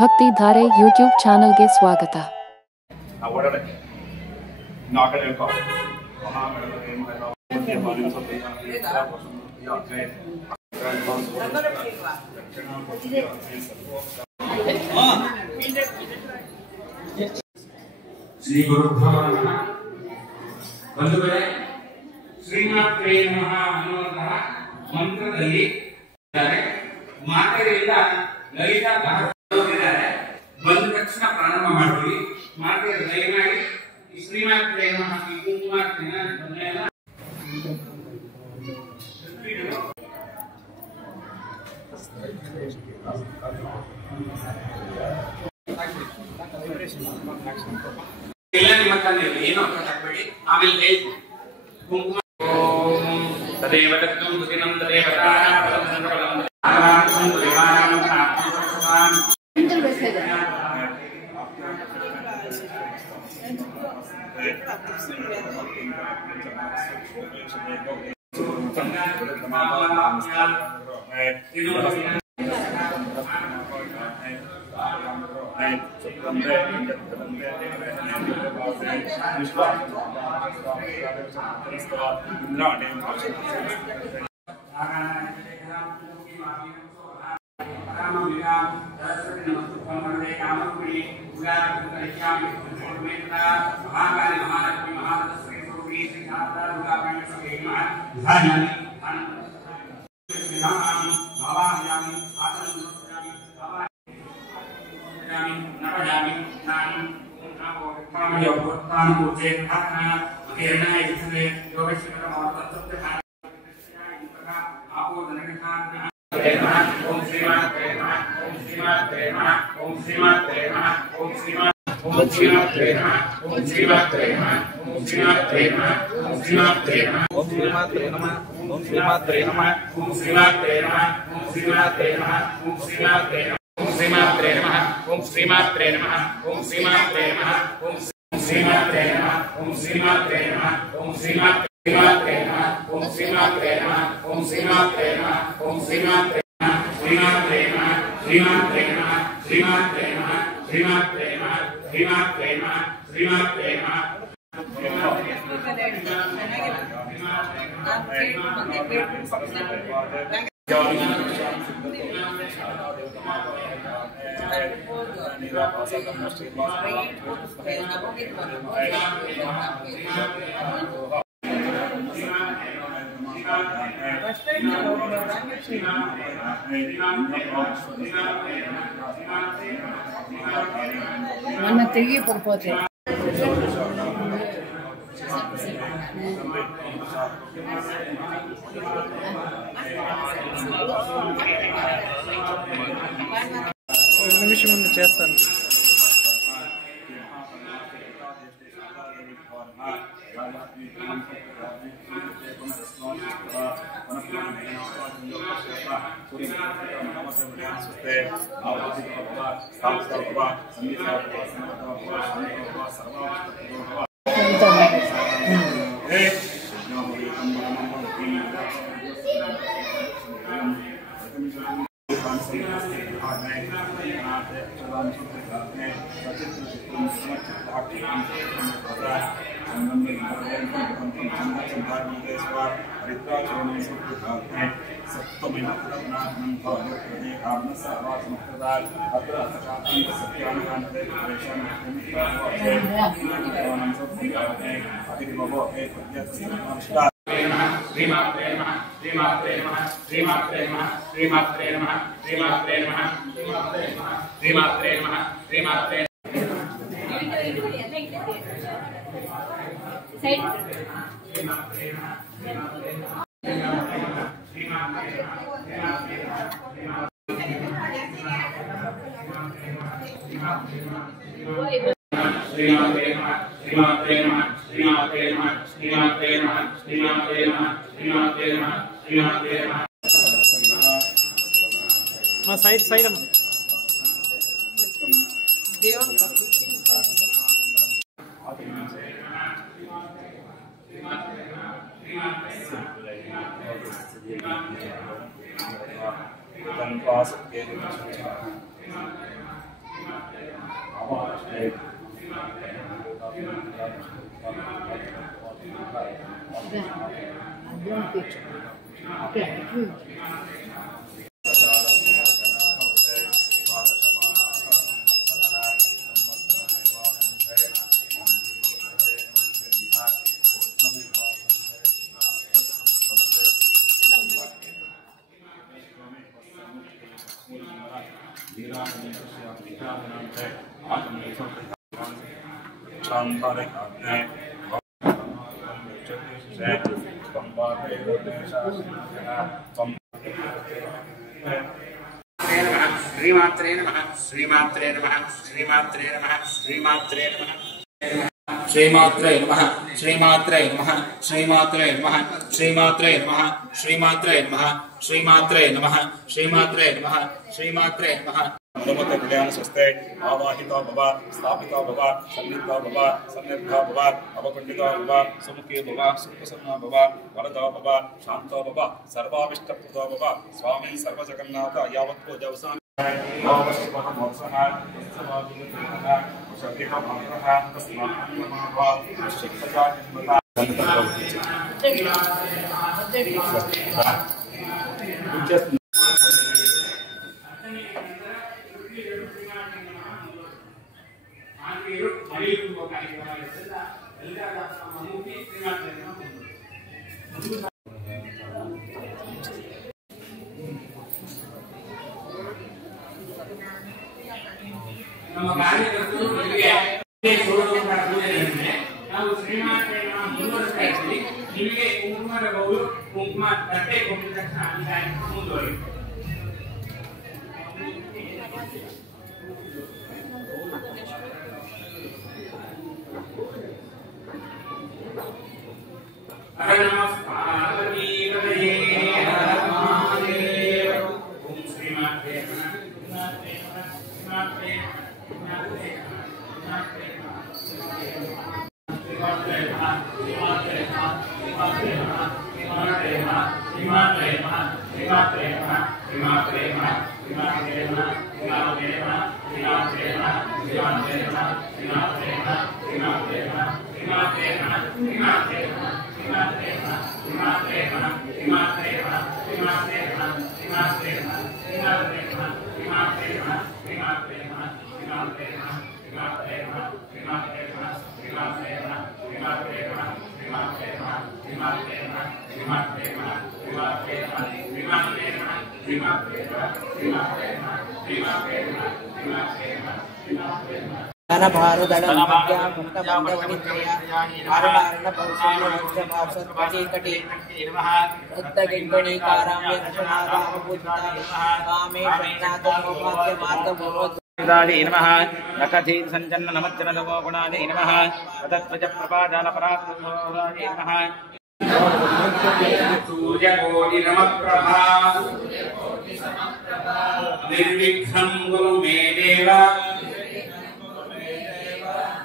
ಭಕ್ತಿ ಧಾರೆ ಯೂಟ್ಯೂಬ್ ಚಾನಲ್ಗೆ ಸ್ವಾಗತ. ಶ್ರೀ ಗುರುಭ್ಯೋ ನಮಃ. ಬಂಧುಗಳೇ, ಶ್ರೀಮಾತ್ರೇ ನಮಃ ಅನ್ನುವಂತಹ ಮಂತ್ರದಲ್ಲಿ ಮಾತೆಯರಿಂದ ಲಲಿತಾ ಭಾಗವತಿದ್ದಾರೆ. ಬಂದ ತಕ್ಷಣ ಪ್ರಾರಂಭ ಮಾಡ್ತೀವಿ. ಮಾತೆಯ ದಯಮಾಡಿ ಶ್ರೀಮಾತ್ರೇ ನಮಃ ಈ ಕುಂಕುಮಾರ್ತಿನ ಎಲ್ಲ ನಿಮ್ಮ ತಂದೆಯಲ್ಲಿ ಏನು ಹಾಕಬೇಡಿ. ಆಮೇಲೆ ಹೇಳ್ತೀನಿ ಕುಂಕುಮ ತದೇವ ತತ್ವಂ ಸುಖಿನಂ ತದೇವ మన తిరిగి పడిపోతే నిమిషం ముందు చేస్తాను. సైడ్ సైడ్ श्रीमात्रे नमः श्रीमात्रे नमः श्रीमात्रे नमः श्रीमात्रे नमः श्रीमात्रे नमः श्रीमात्रे नमः श्रीमात्रे नमः श्रीमात्रे नमः श्रीमात्रे नमः श्रीमात्रे नमः श्रीमात्रे नमः श्रीमात्रे नमः हनुमत कल्याण स्वस्ते आवाहिता भव स्थापिता भव सन्निहिता भव सन्निर्भा भव अवकुंडिता भव सुमुखी भव सुप्रसन्ना भव वरदा भव शांता भव सर्वाभिष्टप्रदा भव स्वामी सर्वजगन्नाथ यावत् पूजवसान ನಮ್ಮ ಕಾರ್ಯಕರ್ತರು ನಾವು ಶ್ರೀಮಾತೆಯನ್ನು ಮುಂದುವರಿಸ್ತಾ ಇದ್ದೀವಿ. ನಿಮಗೆ ಕುಂಕುಮದ ಬೌಲು ಕುಂಕುಮ ತಟ್ಟೆ ಕೊಟ್ಟಿದ ತಕ್ಷಣ ಈ ಕಾರ್ಯಕ್ರಮ ಮುಂದುವರಿಯುತ್ತೆ. सूर्यकोटि नमःप्रभा निर्विघ्नं कुरु मे देव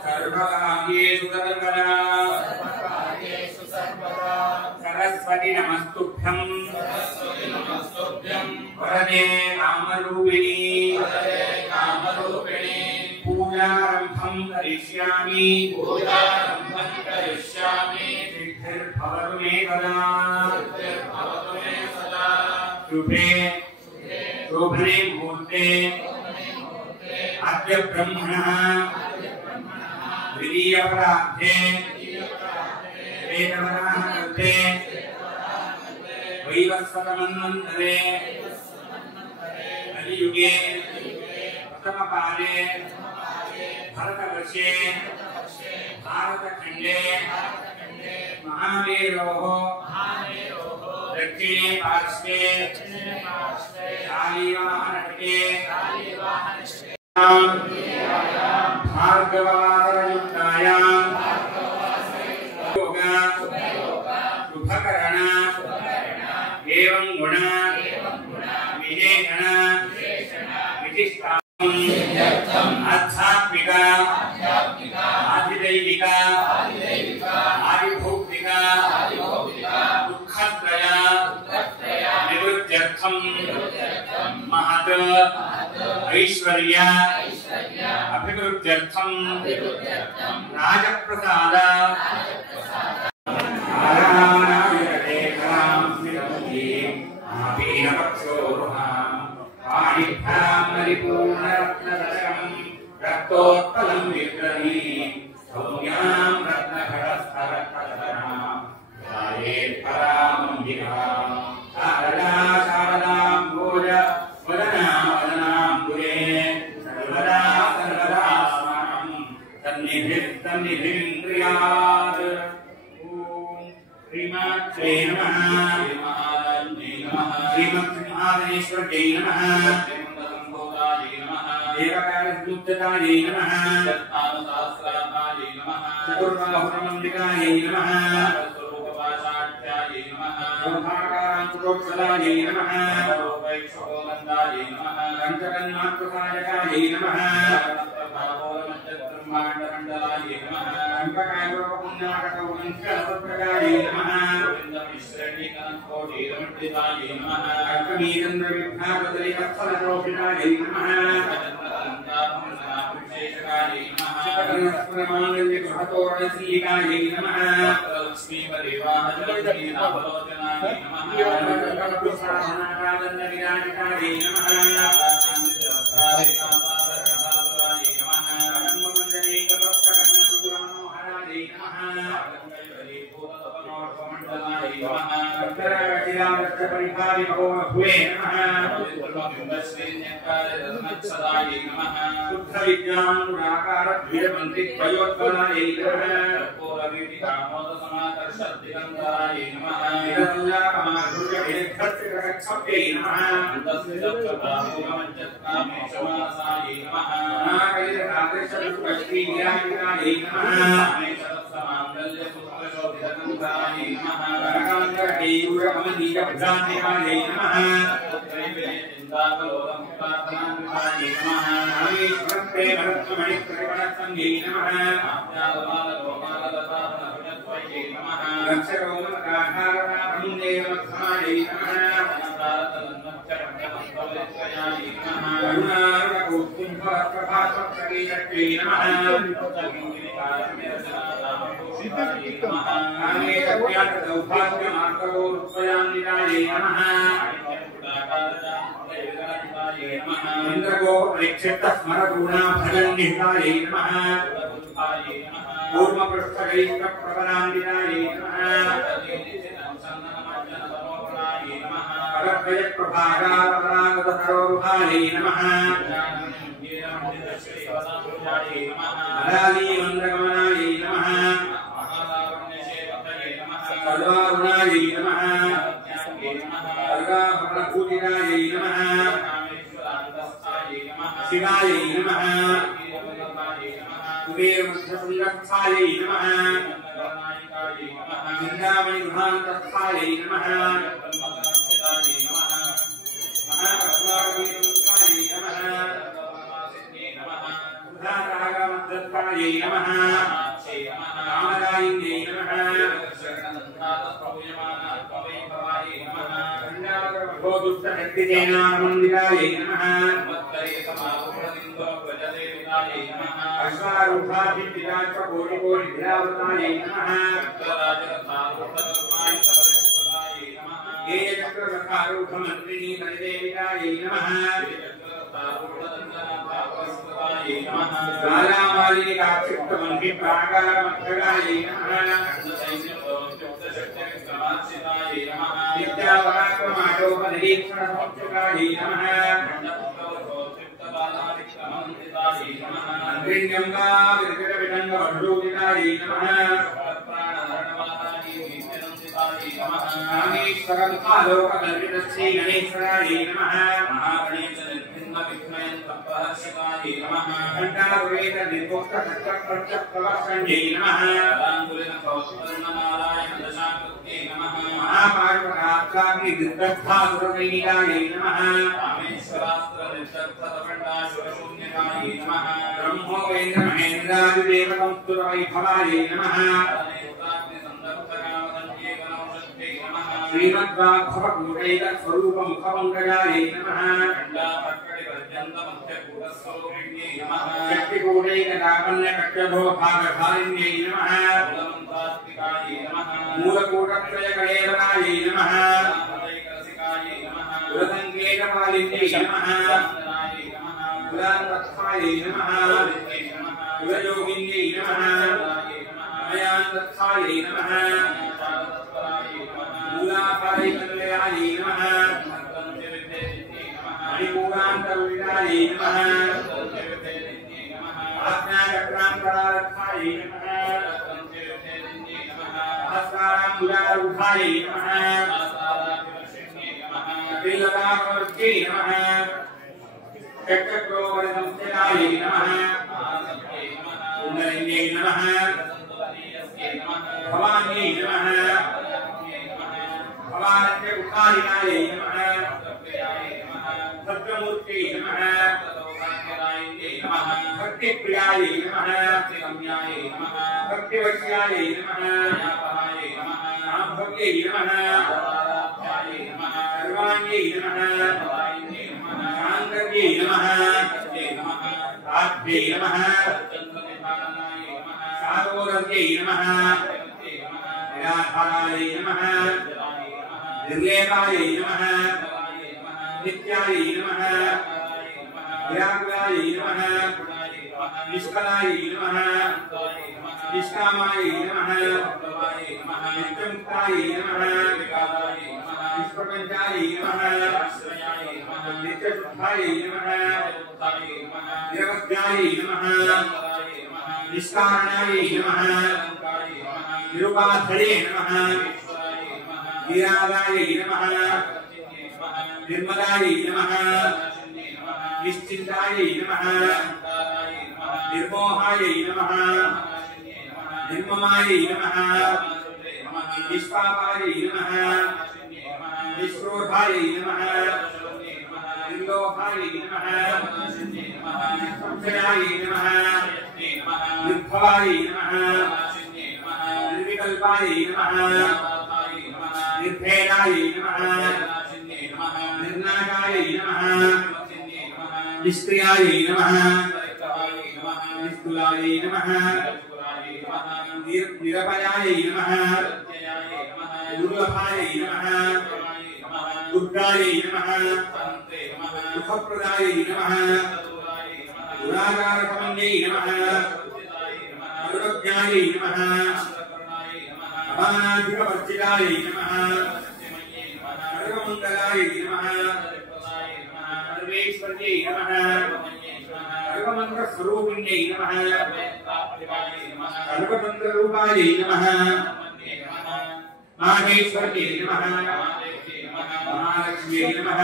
सर्वकार्येषु सर्वदा सरस्वती नमस्तुभ्यं वरदे कामरूपिणी पूजारम्भं करिष्यामि सिद्धिर्भवतु मे सदा शुभे शोभने मुहूर्ते अद्य ब्रह्मणः द्वितीयपरार्धे वेदवराह कल्पे वैवस्वतमन्वन्तरे कलियुगे प्रथमकाले भरतवर्षे भारतखण्डे महामेरोः दक्षिणे पार्श्वे शालीवाहनटके भार्गववासरयुक्तायां शुभकरण एवं गुण विशेषण विशिष्टार्थम् आध्यात्मिक आधिदैविक आदिभौतिक दुःखत्रय निवृत्त्यर्थं महत् ऐश्वर्य अभिवृद्ध्यर्थं राजप्रसाद रक्तोत्पलं विक्रमी सौम्यां रत्नखडस्थरत्नधरां ध्यायेत् परामम्बिकां शारदा शारदां भोज वदनाम्बुजे सर्वदा सर्वदा स्मरं तन्निधिं क्रियात्। श्रीमात्रे नमः श्रीमत्महादेश्वराय नमः देवकार्यमुक्ताय नमः चतुर्बाहुरमम्बिकाय नमः स्वरूपपाशाढ्याय नमः पंचकन्मात्रसायकाय नमः ब्रह्माण्डमण्डलाय नमः पुण्याकटौकंस्करसत्प्रकाय नमः गोविन्दमिश्रेणीकनकोटिरमण्डिताय नमः कर्कमीरन्द्रविघ्नापदरिवत्सलरोहिताय नमः विशेषकाय नमः माङ्गल्यगृहतोरणसीकाय नमः लक्ष्मीपरिवाहजलक्ष्मीनाभलोचनाय नमः विराजिताय नमः इंद्रगो परिक्षिप्त स्मरपूर्णा भजन्निहिताय नमः कूर्मपृष्ठगैत्र प्रबलान्विताय नमः परत्रयप्रभागापरागतसरोरुहाय नमः अदानीमन्द्रगमनाय नमः सर्वारुणाय नमः सर्वाभरणभूतिकाय नमः शिवाय नमः कुबेरमध्यसंरक्षाय नमः चिन्तामणिगृहान्तस्थाय नमः महापद्मावतीसंस्थाय नमः सुधारागमद्दत्ताय नमः कामदायिन्यै नमः दुष्टशक्तिसेनामन्दिराय नमः अश्वारूढाभिविराजकोटिकोटिभिरावताय नमः येयचक्ररथारूढमन्त्रिणी परिदेविताय नमः कालामालिकाक्षिप्तमन्त्रिप्राकारमध्यगाय नमः नित्यापराक्रमाटोपनिरीक्षणसंक्षकाय नमः अग्रिण्यङ्गाविर्गटविटङ्गवढूदिताय नमः रामेश्वरमुखालोककल्पितश्री गणेश्वराय नमः महागणेशनिर्भिन्नविघ्नयन्तपहर्षिताय नमः घण्टापुरेतनिर्मुक्तचक्रप्रत्यप्रवर्षण्यै नमः नारायणदशाकृत्यै नमः महापार्वकात्राग्निदिग्धस्थासुरसैनिकाय नमः रामेश्वरास्त्रनिर्दग्धतपण्डासुरशून्यकाय नमः ब्रह्मोपेन्द्रमहेन्द्रादिदेवसंस्तुतवैभवाय नमः श्रीमद्वाग्भवकूटैकस्वरूपमुखपङ्कजाय नमः शक्तिकूटैकलावण्यकट्टभोभागधारिण्यै नमः मूलकूटत्रयकलेवराय नमः कुलसङ्केतपालिन्यै नमः मूलान्वत्थायै नमः कुलयोगिन्यै नमः मयान्वत्थायै नमः मूलापारिकल्यायै नमः मणिमूलान्तरुल्यायै नमः आज्ञाचक्रान्तरार्थायै नमः सहस्राराम्बुजारूढायै नमः श्रीलताकवर्त्यै नमः चक्रग्रोवरसंस्थितायै नमः कुण्डलिन्यै नमः भवान्यै नमः भवान्यकुठारिणायै नमः भद्रमूर्त्यै नमः भक्तिप्रियायै नमः भक्तिवश्यायै नमः भक्त्यै नमः सर्वाण्यै नमः शाङ्कर्यै नमः आभ्यै नमः शारोरव्यै नमः निराधारायै नमः निर्लेपायै नमः नित्यायै नमः व्याकुलायै नमः निष्कलायै नमः निष्कामायै नमः नित्यमुक्तायै नमः निष्प्रपञ्चायै नमः नित्यशुद्धायै नमः निरवध्यायै नमः निष्कारणायै नमः निरुपाधये नमः वीरागायै नमः निर्मलायै नमः निश्चिन्तायै नमः निर्मोहायै नमः निर्ममायै नमः निष्पापायै नमः निष्क्रोधायै नमः निर्लोभायै नमः संशयायै नमः निर्भवायै नमः निर्विकल्पायै नमः निर्भेदायै नमः निर्नाशायै नमः निष्क्रियायै नमः निष्कुलायै नमः निरपयायै नमः दुर्लभायै नमः दुर्गायै नमः सुखप्रदायै नमः दुराचारकमन्यै नमः सर्वज्ञायै नमः अमानाधिकवर्जितायै नमः सर्वमङ्गलायै नमः सर्वेश्वर्यै नमः सर्वमन्त्रस्वरूपिण्यै नमः सर्वतन्त्ररूपायै नमः माहेश्वर्यै नमः महालक्ष्म्यै नमः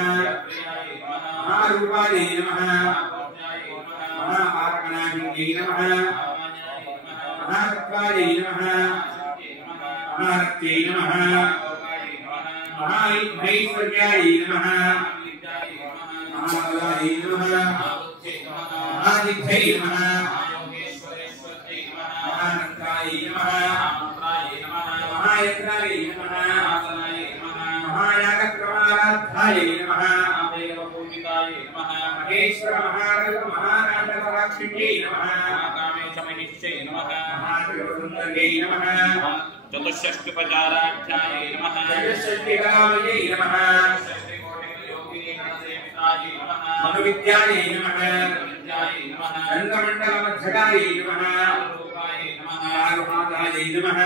महारूपायै नमः महापार्कणाहिन्यै नमः महासत्त्वायै नमः महारत्यै नमः महामहेश्वर्यायै नमः महाबलायै नमः महादित्यै नमः महानन्दायै नमः महायज्ञायै नमः महायागक्रमाराध्यायै नमः महेश्वर महाकल्प महानाटकराक्षिण्यै नमः महादेवसुन्दर्यै नमः चतुष्षष्ट्युपचाराध्यायै नमः चतुष्षष्टिकलामयै नमः मनुविद्यायै नमः गन्धमण्डलमध्यगायै नमः आरुहादायै नमः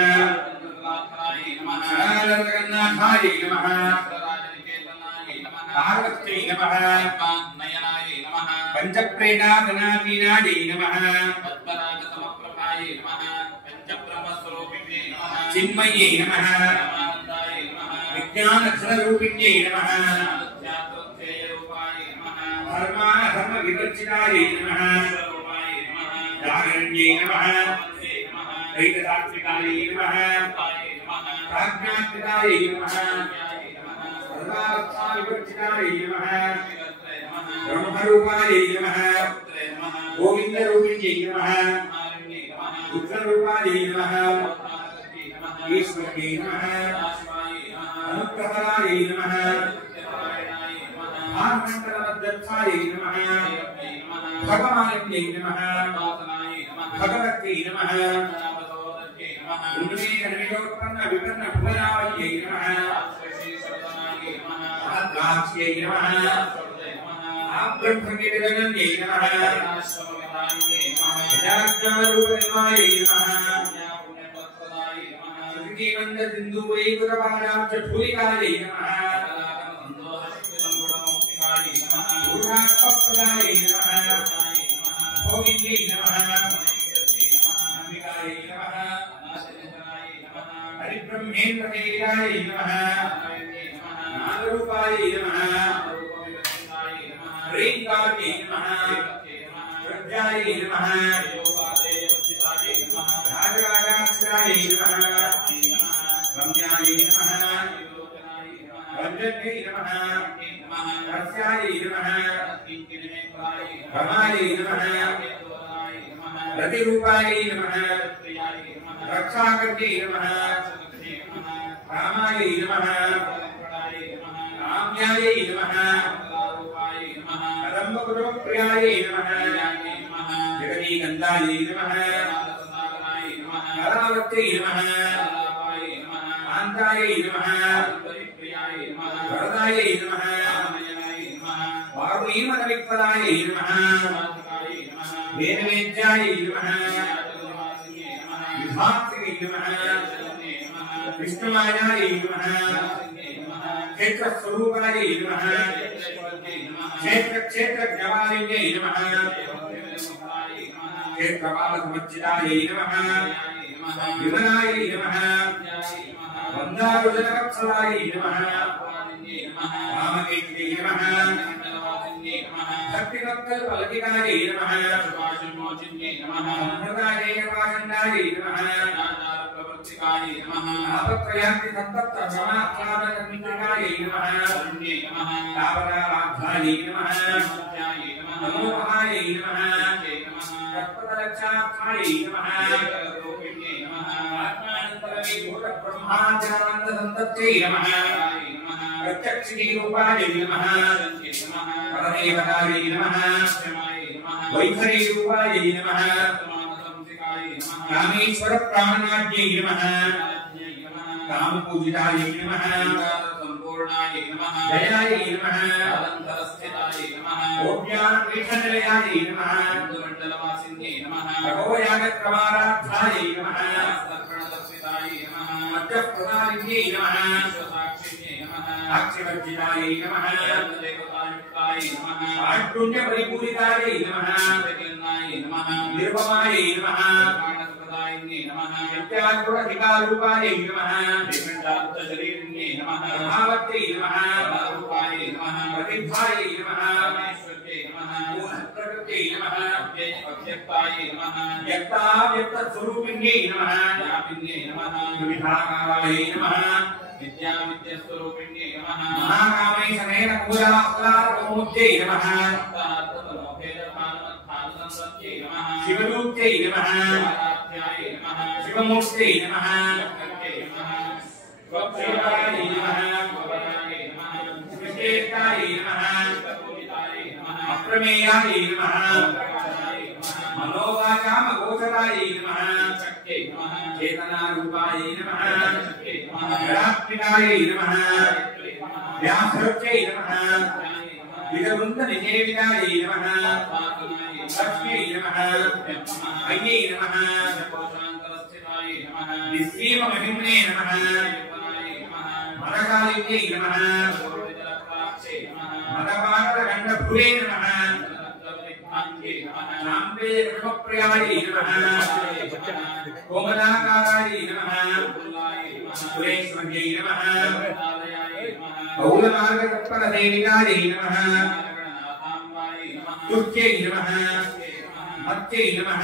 जगन्नाथायै नमः पार्वत्यै नमः पञ्चप्रेणागनादीनायै नमः चिन्मयै नमः विज्ञानघनरूपिण्यै नमः धर्मविवर्जितायै नमः जागरण्यै नमः दैवसात्विकायै नमः प्राज्ञात्मिकायै नमः सर्वावस्थाविवर्जितायै नमः ब्रह्मरूपायै नमः गोविन्दरूपिण्यै नमः रुद्ररूपायै नमः ईश्वर्यै नमः अनुग्रहायै नमः आनन्दमध्यक्षायै नमः भगवान्यै नमः भगवत्यै नमः उन्मेषनिरोत्पन्न विपन्न फलनायै नमः आद्राक्ष्यै नमः ब्रह्मनिर्गणन्यै नमः आश्रमविदान्यै नमः यज्ञारूपनिर्मायै नमः पुण्यपत्पदायै नमः श्रीमन्दसिन्धुवैकुरपादाब्जभूरिकायै नमः सन्तोषशक्तिसम्पूर्णमुक्तिकायै नमः गुरुरात्मप्रदायै नमः भोगिन्यै नमः अंबिकायै नमः अनाशनिधनायै नमः हरिब्रह्मेन्द्रदेवायै नमः नागरूपायै नमः ह्रीङ्कार्यै नमः प्रज्ञायै नमः नागराजाक्षरायै नमः रम्यायै नमः वज्रन्यै नमः कर्स्यायै नमः रमायै नमः रतिरूपायै नमः रक्षाकर्त्यै नमः रामायै नमः काम्यायै नमः रम्भकुटुम्बप्रियायै नमः जगदीकन्दायै नमः कलावत्यै नमः कान्तायै नमः वरदायै नमः वारुणीमनविक्पदायै नमः वेदवेद्यायै नमः विभात्यै नमः विष्णुमायायै नमः क्षेत्रस्वरूपायै नमः क्षेत्रज्ञवालिन्यै नमः क्षेत्रपालसमुच्चितायै नमः विमलायै नमः वन्दारुजनवत्सलायै नमः रामकेत्यै नमः भक्तिभक्तल्पलकितायै नमः संप्रदायैकपाषण्डायै नमः आपत्रयान्ति सन्तप्तसमाख्यातकर्मिकायै नमः तावदाराध्यायै नमः नमोमहायै नमः तत्पदरक्षार्थायै नमः आत्मानन्तरमे भूतब्रह्माण्डानन्दसन्तत्यै नमः प्रत्यक्षिरूपायै नमः परदेवतायै नमः वैखरीरूपायै नमः कामेश्वर प्राणनाज्ञै नमः कामपूजितायै नमः संपूर्णायै नमः जयायै नमः अनन्तरस्थितायै नमः ओज्ञानपीठनिलयायै नमः मण्डलवासिन्यै नमः भगवयागक्रमाराध्यायै नमः सर्पणदर्शितायै नमः मध्यप्रदायिन्यै नमः साक्षिण्यै नमः साक्षिवर्जितायै नमः देवतायुक्तायै नमः आट्टुण्यपरिपूरितायै नमः जगन्नायै नमः निर्ममायै नमः नमः नित्यात्मधिकारूपायै नमः विखण्डार्थशरीरिण्यै नमः भावत्यै नमः रूपायै नमः प्रतिभायै नमः ऐश्वर्यै नमः प्रकृत्यै नमः अव्यक्तायै नमः व्यक्ताव्यक्तस्वरूपिण्यै नमः व्यापिन्यै नमः विविधाकारायै नमः विद्याविद्यस्वरूपिण्यै नमः महाकामै समेत मूलाफलारकमूर्त्यै नमः शिवरूप्त्यै नमः शिवमूर्त्यै नमः स्वप्रेतायै नमः विशेषायै नमः अप्रमेयायै नमः मनोवाचामगोचरायै नमः चेतनारूपायै नमः जडात्मिकायै नमः व्यासृत्यै नमः विदवृन्दनिषेवितायै नमः लक्ष्म्यै नमः अय्यै नमः निःसीममहिम्ने नमः मदकालिन्यै नमः मदपाकरखण्डभुवे नमः नाम्बे ब्रह्मप्रियायै नमः कोमलाकारायै नमः सुरेश्वर्यै नमः कौलमार्गतत्परसेविकायै नमः तुष्ट्यै नमः मत्यै नमः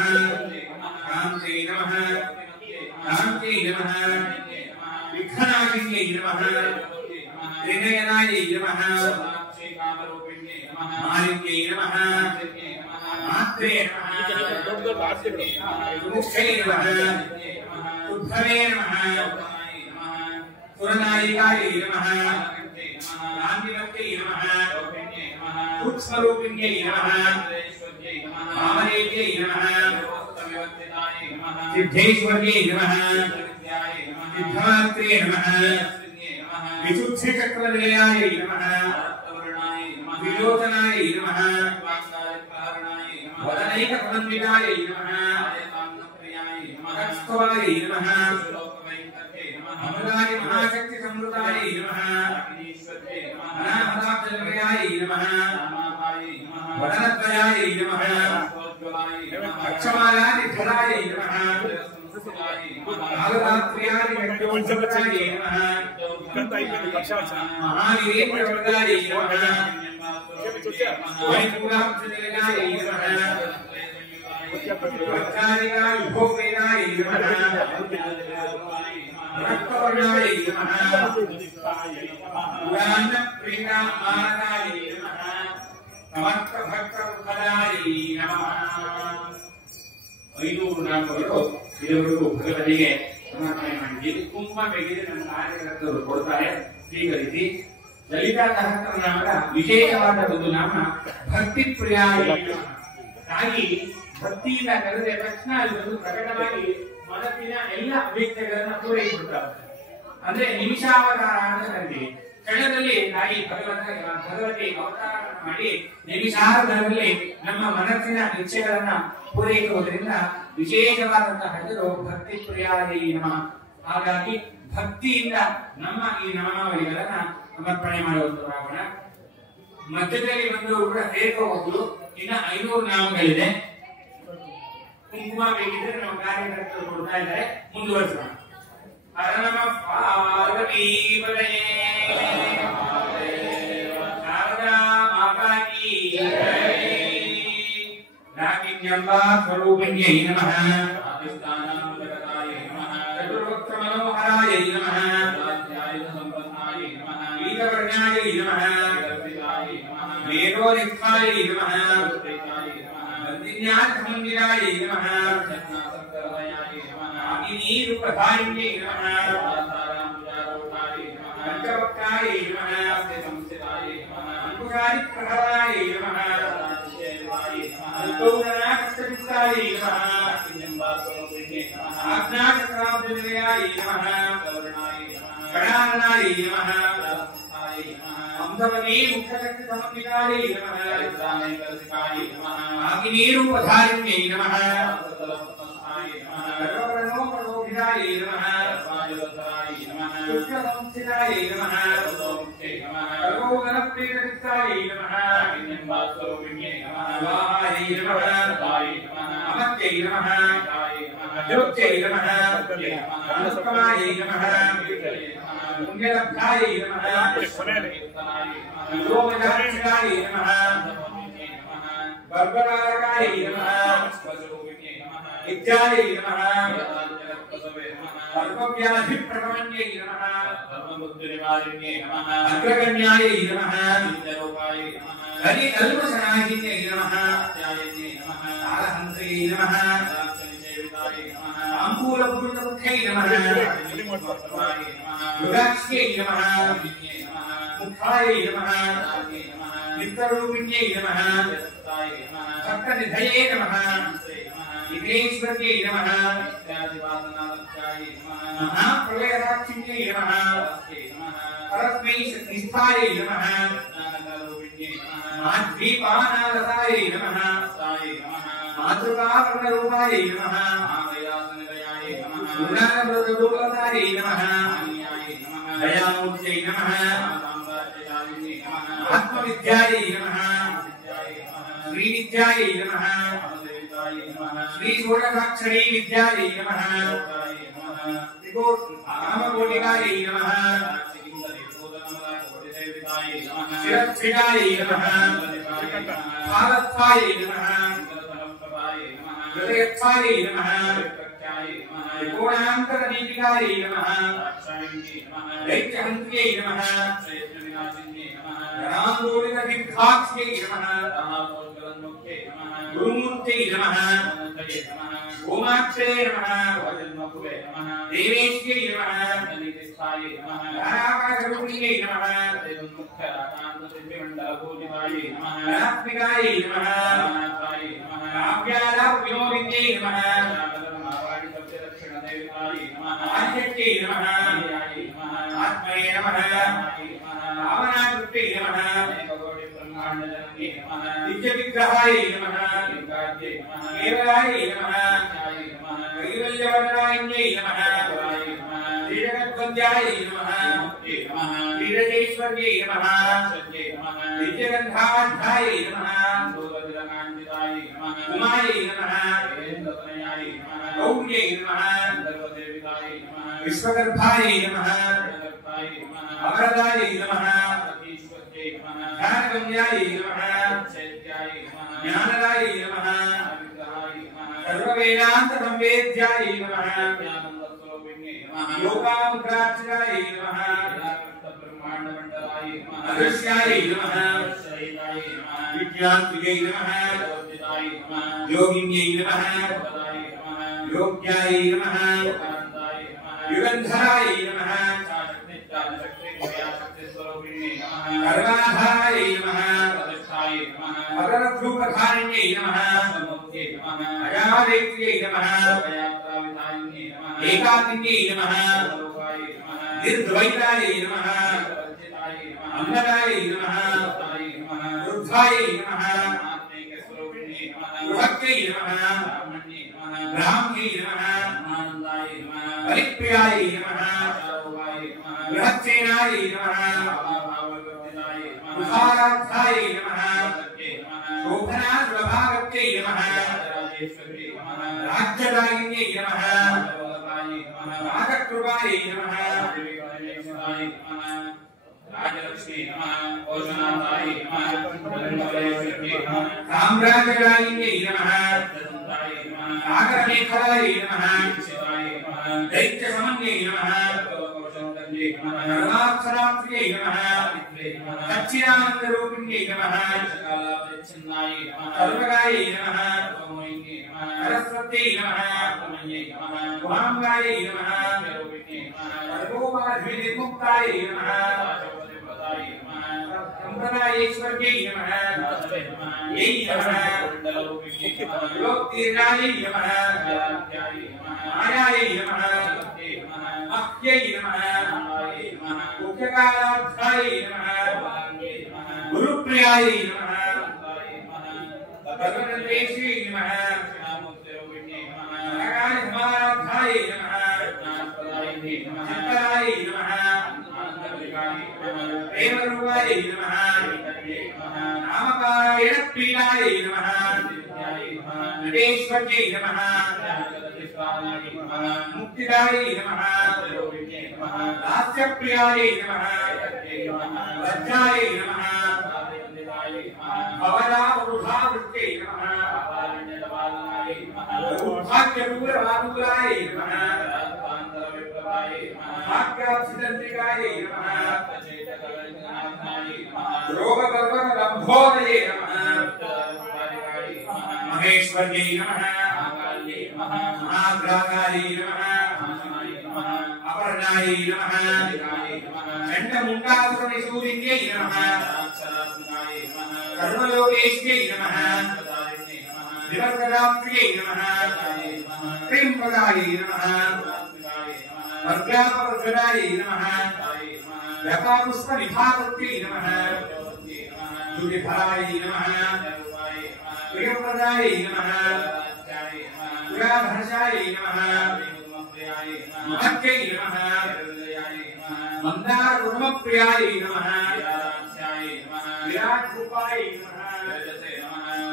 कान्त्यै नमः कान्त्यै नमः विघ्नाशिन्यै नमः त्रिनयनायै नमः मालिन्यै नमः मात्रे नमः सुमुख्यै नमः उद्धवे नमः सुरनायिकायै नमः कान्तिमत्यै नमः सूक्ष्मरूपिण्यै नमः मामलेत्यै नमः सिद्धेश्वर्यै नमः सिद्धमात्रे नमः विशुद्धचक्रनिलयायै नमः विलोचनाय नमः वदनैक समन्विताय नमः कस्तवाय नमः अमृताय महाशक्ति समृताय नमः अनामदाब्जनयाय नमः वदनत्रयाय नमः अक्षमालाय फलाय नमः आगतात्र्याय विद्योत्सवाय नमः महावीरेन्द्रवरदाय नमः वैकुण्ठाब्जनयाय नमः वक्रादिकाय भोगवेदाय नमः रक्तवर्णाय नमः पुराणप्रीणामानाय नमः समर्थभक्तफलाय नमः 500 ನಾಮಗಳು ಇದುವರೆಗೂ ಭಗವತಿಗೆ ಸಮರ್ಪಣೆ ಮಾಡಿದ್ದೀವಿ. ಕುಂಕುಮ ಬೇಕಿದ್ರೆ ನಮ್ಮ ಕಾರ್ಯಕರ್ತರು ಕೊಡ್ತಾರೆ, ಸ್ವೀಕರಿಸಿ. ಲಲಿತಾ ಸಹಸ್ರನಾಮದ ವಿಶೇಷವಾದ ಒಂದು ನಾಮ ಭಕ್ತಿ ಪ್ರಿಯಾಯ ತಾಯಿ ಭಕ್ತಿಯಿಂದ ಕರೆದ ತಕ್ಷಣ ಅದೊಂದು ಪ್ರಕಟವಾಗಿ ಮನಸ್ಸಿನ ಎಲ್ಲ ಅಪೇಕ್ಷೆಗಳನ್ನ ಪೂರೈಸಿಬಿಡ್ತಾರೆ. ಅಂದ್ರೆ ನಿಮಿಷಾವತಾರ ಅಂತಂದ್ರೆ ಕ್ಷಣದಲ್ಲಿ ತಾಯಿ ಭಗವತಿ ಅವತಾರ ಮಾಡಿ ನಿಮಿಷಾರ್ಧದಲ್ಲಿ ನಮ್ಮ ಮನಸ್ಸಿನ ಇಚ್ಛೆಗಳನ್ನ ಪೂರೈಸುವುದರಿಂದ ವಿಶೇಷವಾದಂತಹ ಹೆಸರು ಭಕ್ತಿ ಪ್ರಿಯಾಯ ನಮಃ. ಹಾಗಾಗಿ ಭಕ್ತಿಯಿಂದ ನಮ್ಮ ಈ ನಾಮಾವಳಿಗಳನ್ನ ಸಮರ್ಪಣೆ ಮಾಡುವಂತರಾಗೋಣ. ಮಧ್ಯದಲ್ಲಿ ಒಂದು ಕೂಡ ಸೇರ್ಕೋಬಹುದು. ಇನ್ನ 500 ನಾಮಗಳಿದೆ. ಕುಂಕುಮ ಬೇಕಿದ್ರೆ ನಮ್ಮ ಕಾರ್ಯಕರ್ತರು ಕೊಡ್ತಾ ಇದ್ದಾರೆ, ಮುಂದುವರಿಸೋಣ. ಹರ ನಮಃ ಪಾರ್ವತೀಪತಯೇ ಶಾರದಾ ಮಾತಾ ಕೀ ಜೈ. ರಾಕಿನ್ಯಂಬಾ ಸ್ವರೂಪಿಣ್ಯೈ ನಮಃ. ಪಾಕಿಸ್ತಾನಾಮೃತಕಥಾಯೈ ನಮಃ. ಚತುರ್ವಕ್ತ್ರ ಮನೋಹರಾಯೈ ನಮಃ. ಸಂಪನ್ನಾಯೈ ನಮಃ. ಗೀತವರ್ಣ್ಯಾಯೈ ನಮಃ. ವೇದೋನಿಷ್ಠಾಯೈ ನಮಃ. ಜ್ಞಾನಸಮಂದಿರಾಯೈ ನಮಃ. आगिनीरूपधारिण्यै नमः. पंचवक्त्रायै नमः. अंकुरादिप्रहरायै नमः. गौरनाकर्तयुक्तायै नमः. आज्ञाचक्राब्जनिलयायै नमः. गणाननायै नमः. अंधवती मुख्यशक्तिसमन्वितायै नमः. आगिनीरूपधारिण्यै नमः. सर्ववर्णोपरोधिताय नमः. शुक्लसंस्थिताय नमः. सर्वोदरप्रीतचित्ताय नमः. स्वाहायै नमः. अमर्त्यै नमः. ज्योत्यै नमः. अनुत्तमायै नमः. पुण्यलब्धायै नमः. लोमजाक्षिताय नमः. बर्बरारकाय नमः. विद्यायै नमः. सर्वव्याधिप्रकमण्यै नमः. धर्मबुद्धिनिवारिण्यै नमः. अग्रगण्यायै नमः. नित्यरूपायै नमः. हरिकल्पसनाहिन्यै नमः. त्यायिन्यै नमः. कालहन्त्र्यै नमः. राक्षनिसेवितायै नमः. अङ्गूलपूर्णमुख्यै नमः. युगाक्ष्यै नमः. मुखायै नमः. नित्यरूपिण्यै नमः. भक्तनिधये नमः. विघ्नेश्वर्यै नमः. महाप्रलयराक्षिण्यै नमः. परस्मै निष्ठायै नमः. माध्वीपानालतायै नमः. मातृकाकर्णरूपायै नमः. गुणानवृतरूपतायै नमः. दयामूर्त्यै नमः. आत्मविद्यायै नमः. श्रीविद्यायै नमः. श्री षोडशाक्षरी विद्यायै नमः. रामकोटिकायै नमः. शिरस्फिटायै नमः. कालत्वायै नमः. हृदयत्वायै नमः. त्रिकोणान्तरदीपिकायै नमः. दैत्यहन्त्र्यै नमः. गणान्दोलितदीर्घाक्ष्यै नमः. गुरुमूर्त्यै नमः. गोमात्रे नमः. देवेश्यै नमः. धाराकाशरूपिण्यै नमः. गणात्मिकायै नमः. काव्यालापविनोदिन्यै नमः. आद्यत्यै नमः. आत्मने नमः. भावनाकृत्यै नमः. विग्रहाय नमः केवलाय नमः कैवल्यवर्णाय नमः श्रीजगद्वन्द्याय नमः श्रीरजेश्वर्यै नमः नित्यगन्धाढ्याय नमः उमाय नमः गौर्यै नमः विश्वगर्भाय नमः अमरदाय नमः ध्यानगम्याय नमः ज्ञानदाय नमः सर्ववेदान्तसंवेद्याय नमः योगामुद्राक्षराय नमः अदृश्याय नमः विज्ञात्रियै नमः योगिन्यै नमः योग्याय नमः युगन्धराय नमः कर्माधाय नमः अगरध्रुवधारिण्यै नमः अजादैत्यै नमः एकाकिन्यै नमः निर्द्वैताय नमः अम्बराय नमः रुद्धाय नमः बृहत्यै नमः ब्राह्म्यै नमः परिप्रियाय नमः बृहत्सेनाय नमः उदारार्थाय नमः शोभनाद्वभागत्यै नमः राज्यदायिन्यै नमः नागकृपाय नमः राजलक्ष्मी नमः ओषणाय नमः साम्राज्यदायिन्यै नमः नागरमेखलाय नमः दैत्यसमन्यै नमः परमार्थरात्र्यै नमः सच्चिदानन्दरूपिण्यै नमः सर्वगाय नमः सरस्वत्यै नमः महांगाय नमः सर्वोपाधिर्मुक्ताय नमः संप्रदायेश्वर्यै नमः यै नमः लोकतीर्णायै नमः मायायै नमः अह्यै नमः मुख्यकालार्थाय नमः गुरुप्रियाय नमः भगवन्तेश्वरी नमः नागाय नमः चित्तराय नमः प्रेमरूपाय नमः नामपारायणप्रियाय नमः नटेश्वर्यै नमः मुक्तिदाय नमः दास्यप्रियाय नमः लज्जाय नमः भवनावृथावृत्यै नमः भाग्यपूरवादुराय नमः भाग्याब्धिदन्त्रिकाय नमः रोगपर्वतलम्भोदये नमः महेश्वर्यै नमः महाग्रागाय नमः अपर्णाय नमः चण्डमुण्डासुरनिसूरिण्यै नमः सर्वलोकेश्यै नमः विवर्गदात्र्यै नमः त्र्यम्बकाय नमः वर्गापवर्गदाय नमः व्यापापुष्पनिभागत्यै नमः दुर्विफलाय नमः प्रियप्रदाय नमः पुराधर्षाय नमः महत्यै नमः मन्दारकुर्मप्रियाय नमः विराट्रूपाय नमः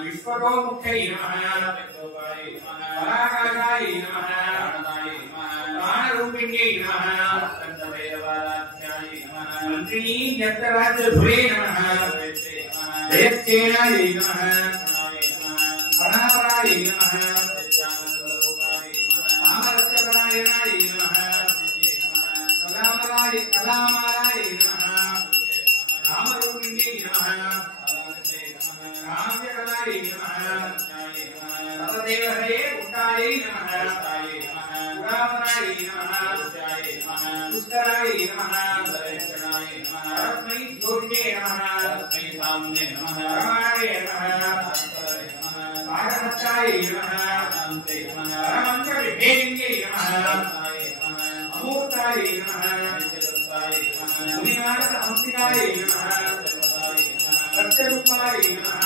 विश्वतोमुख्यै नमः पराकाशाय नमः प्राणरूपिण्यै नमः मन्त्रिणी यत्रराज्यधुरे नमः जयच्चेनाय नमः परापराय नमः कामरक्षपरायणाय नमः कलामालाय नमः कामरूपिण्यै नमः काव्यकलाय नमः सर्वदेवहरे उट्टायै नमः पुरामराय नमः पुष्कराय नमः परस्मै ज्योतिये नमः परमाय नमः पारमत्ताय नमः परमन्त्रविभेदिन्यै नमः अमूर्ताय नमः मुनिनाथहंसिकाय नमः सत्यरूपाय नमः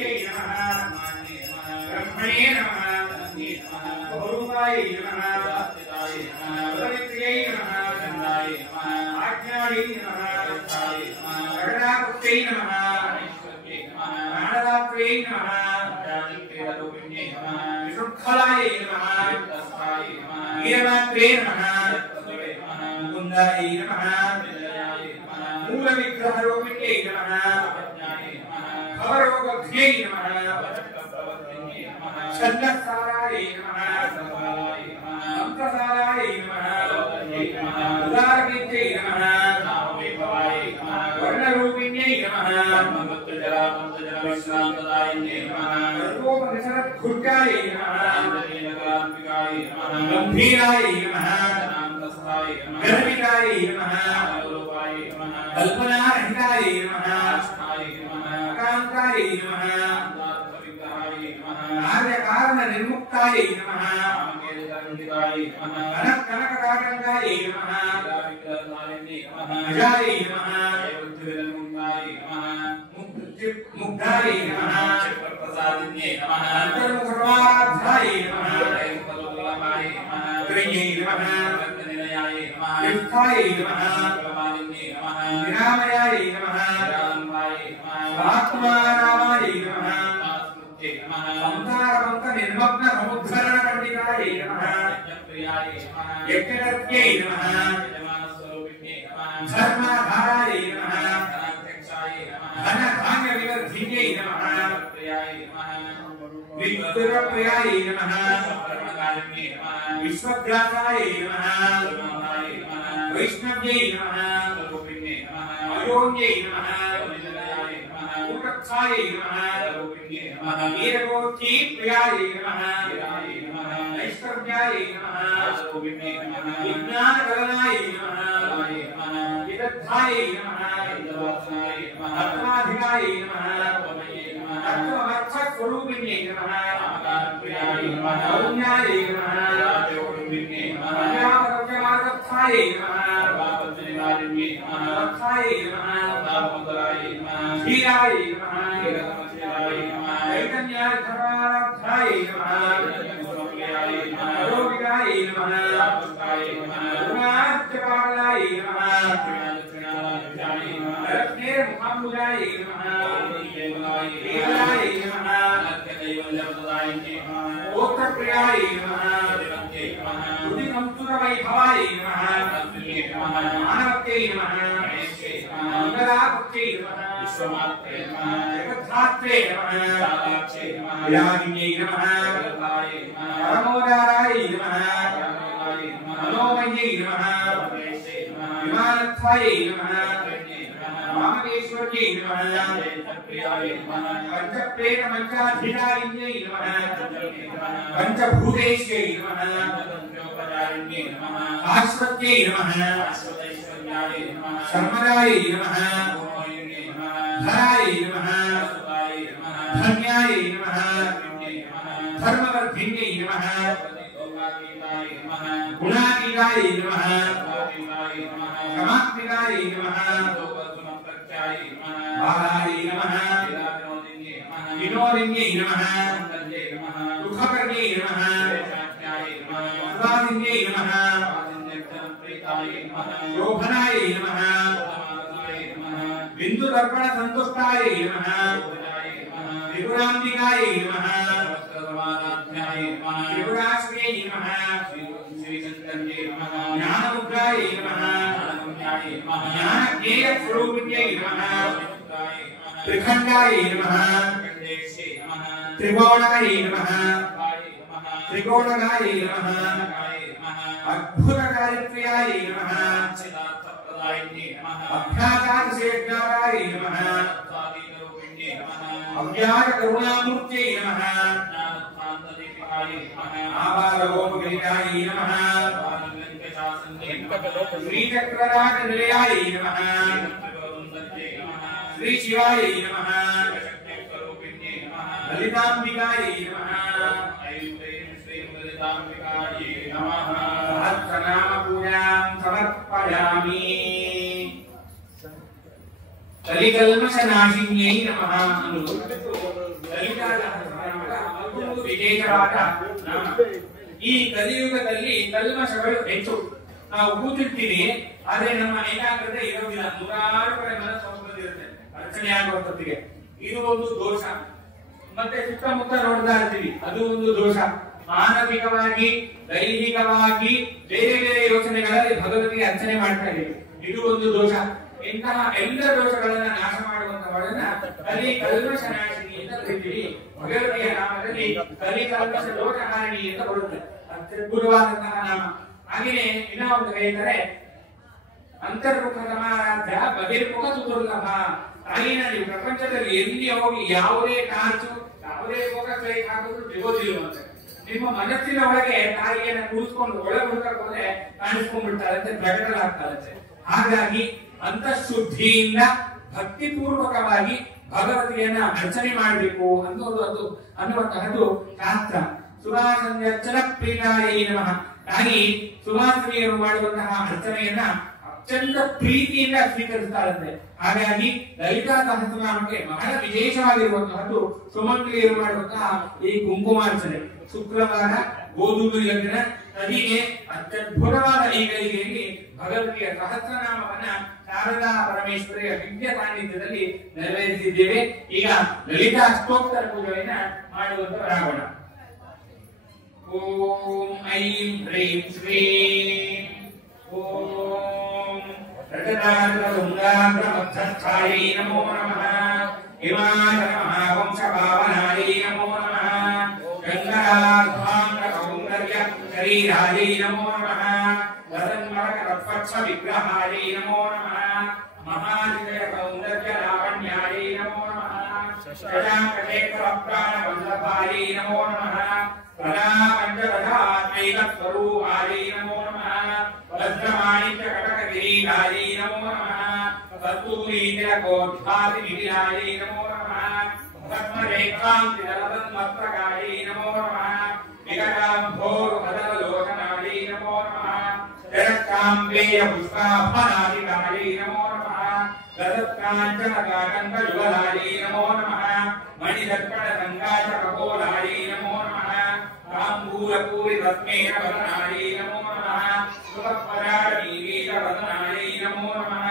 ब्रह्मण्यै नमः ब्रह्मणे नमः बहुरूपाय नमः पवित्र्यै नमः आज्ञायै नमः करुणाकृत्यै नमः ज्ञानदात्र्यै नमः विशृङ्खलाय नमः वीरमात्रे नमः मुकुन्दाय नमः मूलविग्रहरूपिण्यै नमः भवरोगभ्यै नमः छन्दसाराय नमः मंत्रसाराय नमः उदारविद्यै नमः वर्णरूपिण्यै नमः सर्वोपनिषदघुर्गाय नमः गम्भीराय नमः गर्विकाय नमः कल्पनारहिताय नमः अकान्ताय नमः आर्यकारण निर्मुक्ताय नमः कनक कनकराटंकाय नमः अजाय नमः मुग्धाय नमः अंतर्मुखराध्याय नमः त्रय्यै नमः युक्ताय नमः विरामयाय नमः आत्मारामाय नमः संसारमंत निर्मग्न समुद्धरण पंडिताय नमः यज्ञकर्त्यै नमः धर्माधाराय नमः धन धान्य विवर्धिन्यै नमः विद्युत्प्रियाय नमः विश्वव्यासाय नमः वैष्णव्यै नमः अयोन्यै नमः उटक्षाय नमः वीरगोत्री प्रियाय नमः ऐश्वर्याय नमः विज्ञानकरणाय नमः विदग्धाय नमः आत्माधिकाय नमः आत्मवक्षस्वरूपिण्यै नमः औन्याय नमः व्यापकव्यमार्थाय नमः अर्थाय नमः धीराय नमः चैतन्याय धर्मार्थाय नमः रोगिकाय नमः गुणार्चपालाय नमः रत्ने मुखाम्बुजाय नमः देवाय नमः ओक्तप्रियाय नमः उदितंसुरवैभवाय नमः मानवत्यै नमः मंगलाकृत्यै नमः विश्वमात्रे नमः जगद्धात्रे नमः यागिन्यै नमः परमोदाराय नमः मनोमयै नमः विमानत्वायै नमः वामकेश्वर्यै नमः पंचप्रेण पंचाधिकारिण्यै नमः पंचभूतेश्यै नमः शाश्वत्यै नमः शर्मदाय नमः धराय नमः धन्याय नमः धर्मवर्धिन्यै नमः गुणातीताय नमः समात्मिकाय नमः बालाय नमः विनोदिन्यै नमः दुःखकर्ण्यै नमः उदासीन्यै नमः शोभनाय नमः बिन्दुदर्पण संतुष्टाय नमः त्रिपुराम्बिकाय नमः त्रिपुराश्रियै नमः ज्ञानमुद्राय नमः ज्ञानज्ञेयस्वरूपिण्यै नमः त्रिखण्डाय नमः त्रिकोणाय नमः त्रिकोणगाय नमः अद्भुतकार्यप्रियाय नमः अभ्यासातिशेषज्ञाय नमः अव्याजकरुणामूर्त्यै नमः आबालगोपगिरिजाय नमः श्रीचक्रराजनिलयाय नमः श्रीशिवाय नमः ललिताम्बिकाय नमः सहस्रनामपूजां समर्पयामि कलिकल्मषनाशिन्यै नमः ವಿಶೇಷವಾದ ನಾಮ. ಈ ಕಲಿಯುಗದಲ್ಲಿ ಕಲ್ಮಶಗಳು ಹೆಚ್ಚು. ನಾವು ಕೂತಿರ್ತೀವಿ, ಆದ್ರೆ ನಮ್ಮ ಏಕಾಗ್ರತೆ ಇರೋದಿಲ್ಲ. ನೂರಾರು ಕಡೆ ಮನಸ್ಸು ಹೋಗ್ಬಂದಿರುತ್ತೆ ಅರ್ಚನೆ ಆಗುವಂತದ್ದಿಗೆ. ಇದು ಒಂದು ದೋಷ. ಮತ್ತೆ ಸುತ್ತಮುತ್ತ ನೋಡ್ತಾ ಇರ್ತೀವಿ, ಅದು ಒಂದು ದೋಷ. ಮಾನಸಿಕವಾಗಿ ದೈಹಿಕವಾಗಿ ಬೇರೆ ಬೇರೆ ಯೋಚನೆಗಳಲ್ಲಿ ಭಗವತಿಗೆ ಅರ್ಚನೆ ಮಾಡ್ತಾ ಇದ್ದೀವಿ, ಇದು ಒಂದು ದೋಷ. ಇಂತಹ ಎಲ್ಲ ದೋಷಗಳನ್ನ ನಾಶ ಮಾಡುವಂತವಳನ್ನ ಕಲಿ ಕಲ್ಮಶ ನಾಶಿನಿ ಅಂತ ಕರಿತೀವಿ. ಭಗವತಿಯ ನಾಮದಲ್ಲಿ ಕಲಿ ಕಲ್ಮಶ ದೋಷಹಾರಿಣಿ ಅಂತ ಬರುತ್ತೆ, ಅತ್ಯದ್ಭುತವಾದಂತಹ ನಾಮ. ಹಾಗೆಯೇ ಇನ್ನ ಒಂದು ಹೇಳ್ತಾರೆ, ಅಂತರ್ಮುಖ ಸಮಾರಾಧ್ಯ ಬಹಿರ್ಮುಖ ಸುದುರ್ಲಭ. ತಾಯಿನ ನೀವು ಪ್ರಪಂಚದಲ್ಲಿ ಎಲ್ಲಿ ಹೋಗಿ ಯಾವುದೇ ಟಾರ್ಚು ಯಾವುದೇ ಫೋಕಸ್ ಲೈಟ್ ಹಾಕಿದ್ರು ಸಿಗೋದಿಲ್ಲವಂತೆ. ನಿಮ್ಮ ಮನಸ್ಸಿನ ಒಳಗೆ ತಾಯಿಯನ್ನ ಕೂರಿಸ್ಕೊಂಡು ಒಳಗೆ ಹುಡುಕಕ್ಕೆ ಹೋದ್ರೆ ಕಾಣಿಸ್ಕೊಂಡ್ಬಿಡ್ತಾರಂತೆ, ಪ್ರಕಟಲಾಗ್ತಾರಂತೆ. ಹಾಗಾಗಿ ಅಂತಃಶುದ್ಧಿಯಿಂದ ಭಕ್ತಿಪೂರ್ವಕವಾಗಿ ಭಗವತಿಯನ್ನ ಅರ್ಚನೆ ಮಾಡಬೇಕು ಅನ್ನುವಂತಹದ್ದು ಶಾಸ್ತ್ರ. ಸುವಾಸನ್ಯರ್ಚನ ಪ್ರೀತಾಯೈ ನಮಃ. ತಾಯಿ ಸುವಾಸನೆಯರು ಮಾಡುವಂತಹ ಅರ್ಚನೆಯನ್ನ ಅತ್ಯಂತ ಪ್ರೀತಿಯಿಂದ ಸ್ವೀಕರಿಸ್ತಾರಂತೆ. ಹಾಗಾಗಿ ಲಲಿತಾ ಸಹಸ್ರನಾಮಕ್ಕೆ ಬಹಳ ವಿಶೇಷವಾಗಿರುವಂತಹದ್ದು ಸುಮಂಗಲಿಯರು ಮಾಡುವಂತಹ ಈ ಕುಂಕುಮಾರ್ಚನೆ. ಶುಕ್ರವಾರ ಗೋಧೂಳಿ ಲಗ್ನ ತದಿಗೆ ಅತ್ಯದ್ಭುತವಾದ ಈ ಗಳಿಗೆಯಲ್ಲಿ ಭಗವತಿಯ ಸಹಸ್ರನಾಮವನ್ನ ಶಾರದಾ ಪರಮೇಶ್ವರಿಯ ದಿವ್ಯ ಸಾನ್ನಿಧ್ಯದಲ್ಲಿ ನೆರವೇರಿಸಿದ್ದೇವೆ. ಈಗ ಲಲಿತಾ ಸ್ತೋತ್ರ ಪೂಜೆಯನ್ನ ಮಾಡುವಂತವರಾಗೋಣ. ಓಂ ಐಂ ಹ್ರೀಂ ಶ್ರೀಂ ಓಂ ರಜತಾಂಗಲುಂಗಾಗ್ರಮಧ್ಯಸ್ಥಾಯೈ ನಮೋ ನಮಃ. ಹಿಮಾಚಲ ಮಹಾವಂಶ ಪಾವನಾಯೈ ನಮೋ ನಮಃ. ಗಂಗಾಧ್ವಾಂಗ ಸೌಂದರ್ಯ ಶರೀರಾಯೈ ನಮೋ ನಮಃ. ವಸನ್ಮರಕ ರತ್ಪಕ್ಷ ವಿಗ್ರಹಾಯೈ ನಮೋ ನಮಃ. ಮಹಾನಿಲಯ ಸೌಂದರ್ಯ ಲಾವಣ್ಯಾಯೈ ನಮೋ ನಮಃ. ಶಶಾಂಕಶೇಖರ ಪ್ರಾಣ ವಲ್ಲಭಾಯೈ ನಮೋ ನಮಃ. ಸದಾ ಪಂಚವಧಾತ್ಮೈಕ ಸ್ವರೂಪಾಯೈ ನಮೋ ನಮಃ. ವಜ್ರಮಾಣಿಕ್ಯ ಕಟಕ ಕಿರೀಟಾಯೈ ನಮೋ ನಮಃ. ಕಸ್ತೂರೀಂದ್ರ ಕೋಟ್ಯಾದಿ ವಿಧಿಯಾಯೈ ನಮೋ ನಮಃ. ಪದ್ಮರೇಖಾಂತಿ ನರದನ್ಮತ್ರಕಾಯೈ ನಮೋ ನಮಃ. ವಿಕಟಾಂಭೋರು ಹದಲೋಚನಾಯೈ ನಮೋ ನಮಃ. ಜಗತ್ಕಾಂಬೇಯ ಪುಷ್ಪಾಭನಾದಿಕಾಯೈ ನಮೋ ನಮಃ. ಗದತ್ಕಾಂಚನ ಕಾಕಂಕ ಯುಗಲಾಯೈ ನಮೋ ನಮಃ. ಮಣಿದರ್ಪಣ ಸಂಗಾಚ ಕಪೋಲಾಯೈ ನಮೋ ನಮಃ. ತಾಂಬೂಲಪೂರಿ ರತ್ನೇನ ವದನಾಯೈ ನಮೋ ನಮಃ. ಸುಖಪರಾಡೀಗೀತ ವದನಾಯೈ ನಮೋ ನಮಃ.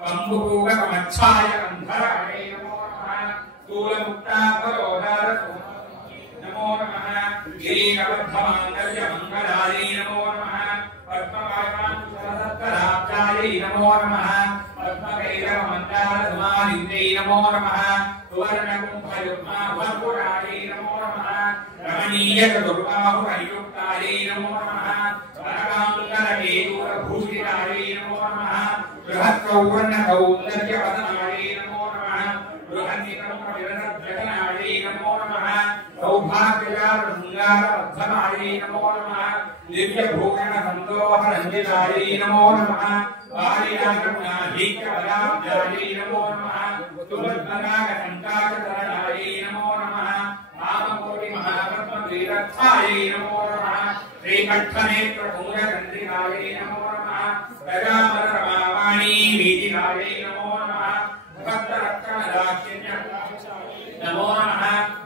ಕಂಬುಭೂಗ ಮಚ್ಛಾಯ ಕಂಧರಾಯೈ ನಮೋ ನಮಃ. ಸ್ಥೂಲಮುಕ್ತಾಪರೋಧಾರ ನಮೋ ನಮಃ. ಗಿರೀಶಬದ್ಧಮಾಂಗಲ್ಯ ಮಂಗಲಾಯೈ ನಮೋ ನಮಃ. ಪದ್ಮಪಾಶಾಂಕುಶಲಸತ್ಕರಾಬ್ಜಾಯೈ ನಮೋ ನಮಃ. ಪದ್ಮಕೈರವ ಮಂದಾರ ಸುಮಾಲಿಂದ್ರೈ ನಮೋ ನಮಃ. ಸುವರ್ಣಕುಂಭಯುಗ್ಮಾಭರ್ಪುರಾಯೈ ನಮೋ ನಮಃ. ರಮಣೀಯ ಚತುರ್ಬಾಹುರಯುಕ್ತಾಯೈ ನಮೋ ನಮಃ. ವರಕಾಂಕರಕೇಯೂರಭೂಷಿತಾಯೈ ನಮೋ ನಮಃ. ಬೃಹತ್ಕೌರ್ಣಕೌಂದರ್ಯ ವದನಾಯೈ ನಮೋ ನಮಃ. ಬೃಹನ್ನಿಕಂಭವಿರಸಜ್ಜಗನಾಯೈ ನಮೋ ನಮಃ. ಸೌಭಾಗ್ಯಜಾತಶೃಂಗಾರವರ್ಧನಾಯೈ ನಮೋ ನಮಃ. ದಿವ್ಯಭೂಷಣ ಸಂದೋಹರಂಜಿತಾಯೈ ನಮೋ ನಮಃ. ವಾರಿಯಾಗರುಣಾಧೀಕ್ಯವದಾಬ್ಜಾಯೈ ನಮೋ ನಮಃ. ಸುಭದ್ಮನಾಗ ಸಂಕಾಶತರಣಾಯೈ ನಮೋ ನಮಃ. ರಾಮಕೋಟಿ ಮಹಾಪದ್ಮವೀರರ್ಥಾಯೈ ನಮೋ ನಮಃ. ಶ್ರೀಕಂಠನೇತ್ರ ಕುಮುರಚಂದ್ರಿಕಾಯೈ ನಮೋ ನಮಃ. ಗಜಾಮರಮಾವಾಣೀ ವೀದಿಕಾಯೈ ನಮೋ ನಮಃ. ಭಕ್ತರಕ್ಷಣದಾಕ್ಷಿಣ್ಯ ನಮೋ ನಮಃ.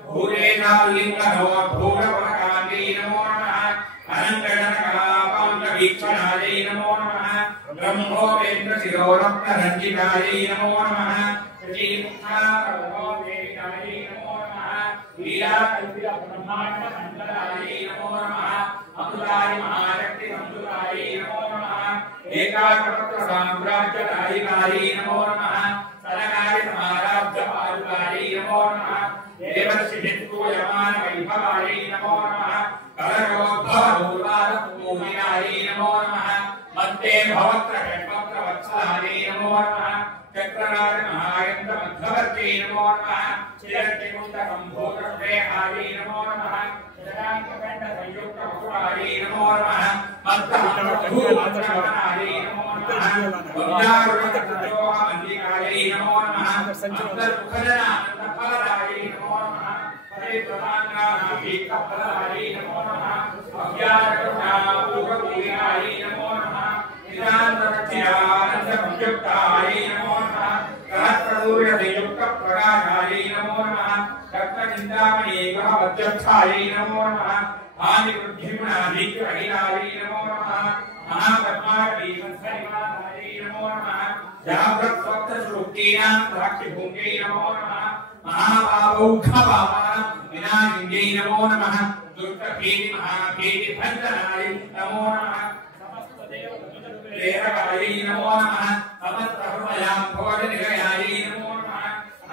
ಭೂರೇಶಾಲಿಂಗನೋರ್ಭೂರವರಕಾಂತೈ ನಮೋ ನಮಃ. ಅನಂತಜನಕಲಾಪಾಂಗವೀಕ್ಷಣಾಯೈ ನಮೋ ನಮಃ. ಬ್ರಹ್ಮೋಪೇಂದ್ರ ಶಿರೋರತ್ನರಂಜಿತಾಯೈ ನಮೋ ನಮಃ. ಶ್ರೀಮುಕ್ತಾರಮೋದೇವಿತಾಯೈ ನಮೋ ನಮಃ. ಲೀಲಾಕಲ್ಪಿತ ಬ್ರಹ್ಮಾಂಡ ಮಂಡಲಾಯೈ ನಮೋ ನಮಃ. ಅಮೃತಾಯ ಮಹಾಶಕ್ತಿ ಸಂಯುತಾಯೈ ನಮೋ ನಮಃ. ಏಕಾಕಪತ್ರ ಸಾಮ್ರಾಜ್ಯದಾಯಿಕಾಯೈ ನಮೋ ನಮಃ. ಸನಕಾರಿ ಸಮಾರಾಧ್ಯ ಪಾಲುಕಾಯೈ ನಮೋ ನಮಃ. ದೇವರ್ಷಿ ನಿತ್ಕೂಯಮಾನ ವೈಭವಾಯೈ ನಮೋ ನಮಃ. ಕರಗೋದ್ಭವೂರ್ವಾದಪೂಜಿತಾಯೈ ನಮೋ ನಮಃ. ಮತ್ತೆ ಭವತ್ರ ಷಡ್ವಕ್ರ ವತ್ಸಲಾಯೈ ನಮೋ ನಮಃ. ಚಕ್ರರಾಜ ಮಹಾಯಂತ್ರ ಮಧ್ಯವರ್ತಿ ನಮೋ ನಮಃ. ಚಿರಟ್ಟಿಕುಂಡ ಕಂಭೋರ ಶ್ರೇಹಾಯೈ ನಮೋ ನಮಃ. ಶರಾಂಕಕಂಡ ಸಂಯುಕ್ತ ಮಕುರಾಯೈ ನಮೋ ನಮಃ. ಮತ್ತಭೂತಮಂತ್ರಮಣಾಯೈ ನಮೋ ನಮಃ. ವಂದ್ಯಾರುಣಕಟೋಹ ಮಲ್ಲಿಕಾಯೈ ನಮೋ ನಮಃ. ಅಂತರ್ಮುಖಜನಾನಂದಫಲದಾಯೈ ನಮೋ ನಮಃ. ಪರಿಪ್ರಮಾಂಗಾನಾಭೀಕಫಲದಾಯೈ ನಮೋ ನಮಃ. ಅವ್ಯಾಕರುಣಾಪೂರ್ವಪೂರ್ಣಾಯೈ ನಮೋ ನಮಃ. ನಿರಾಂತರಕ್ಷಯಾನಂದ ಸಂಯುಕ್ತಾಯೈ ನಮೋ ನಮಃ. ಸಹಸ್ರಸೂರ್ಯ ಸಂಯುಕ್ತ ಪ್ರಕಾಶಾಯೈ ನಮೋ ನಮಃ. ರಕ್ತಚಿಂತ चिंतामणि वज्रक्षायै नमो नमः आदिवृद्धिगुणाधिक्यहितायै नमो नमः महापद्मावती वत्सरिवासायै नमो नमः जागृत्सप्तश्रुतीनां साक्षिभूम्यै नमो नमः महाभावौखभावानां विनाशिन्यै नमो नमः दुष्टभीति महाभीति भञ्जनायै नमो नमः देवकायै नमो नमः समस्तहृदयां भोजनिलयायै नमो नमः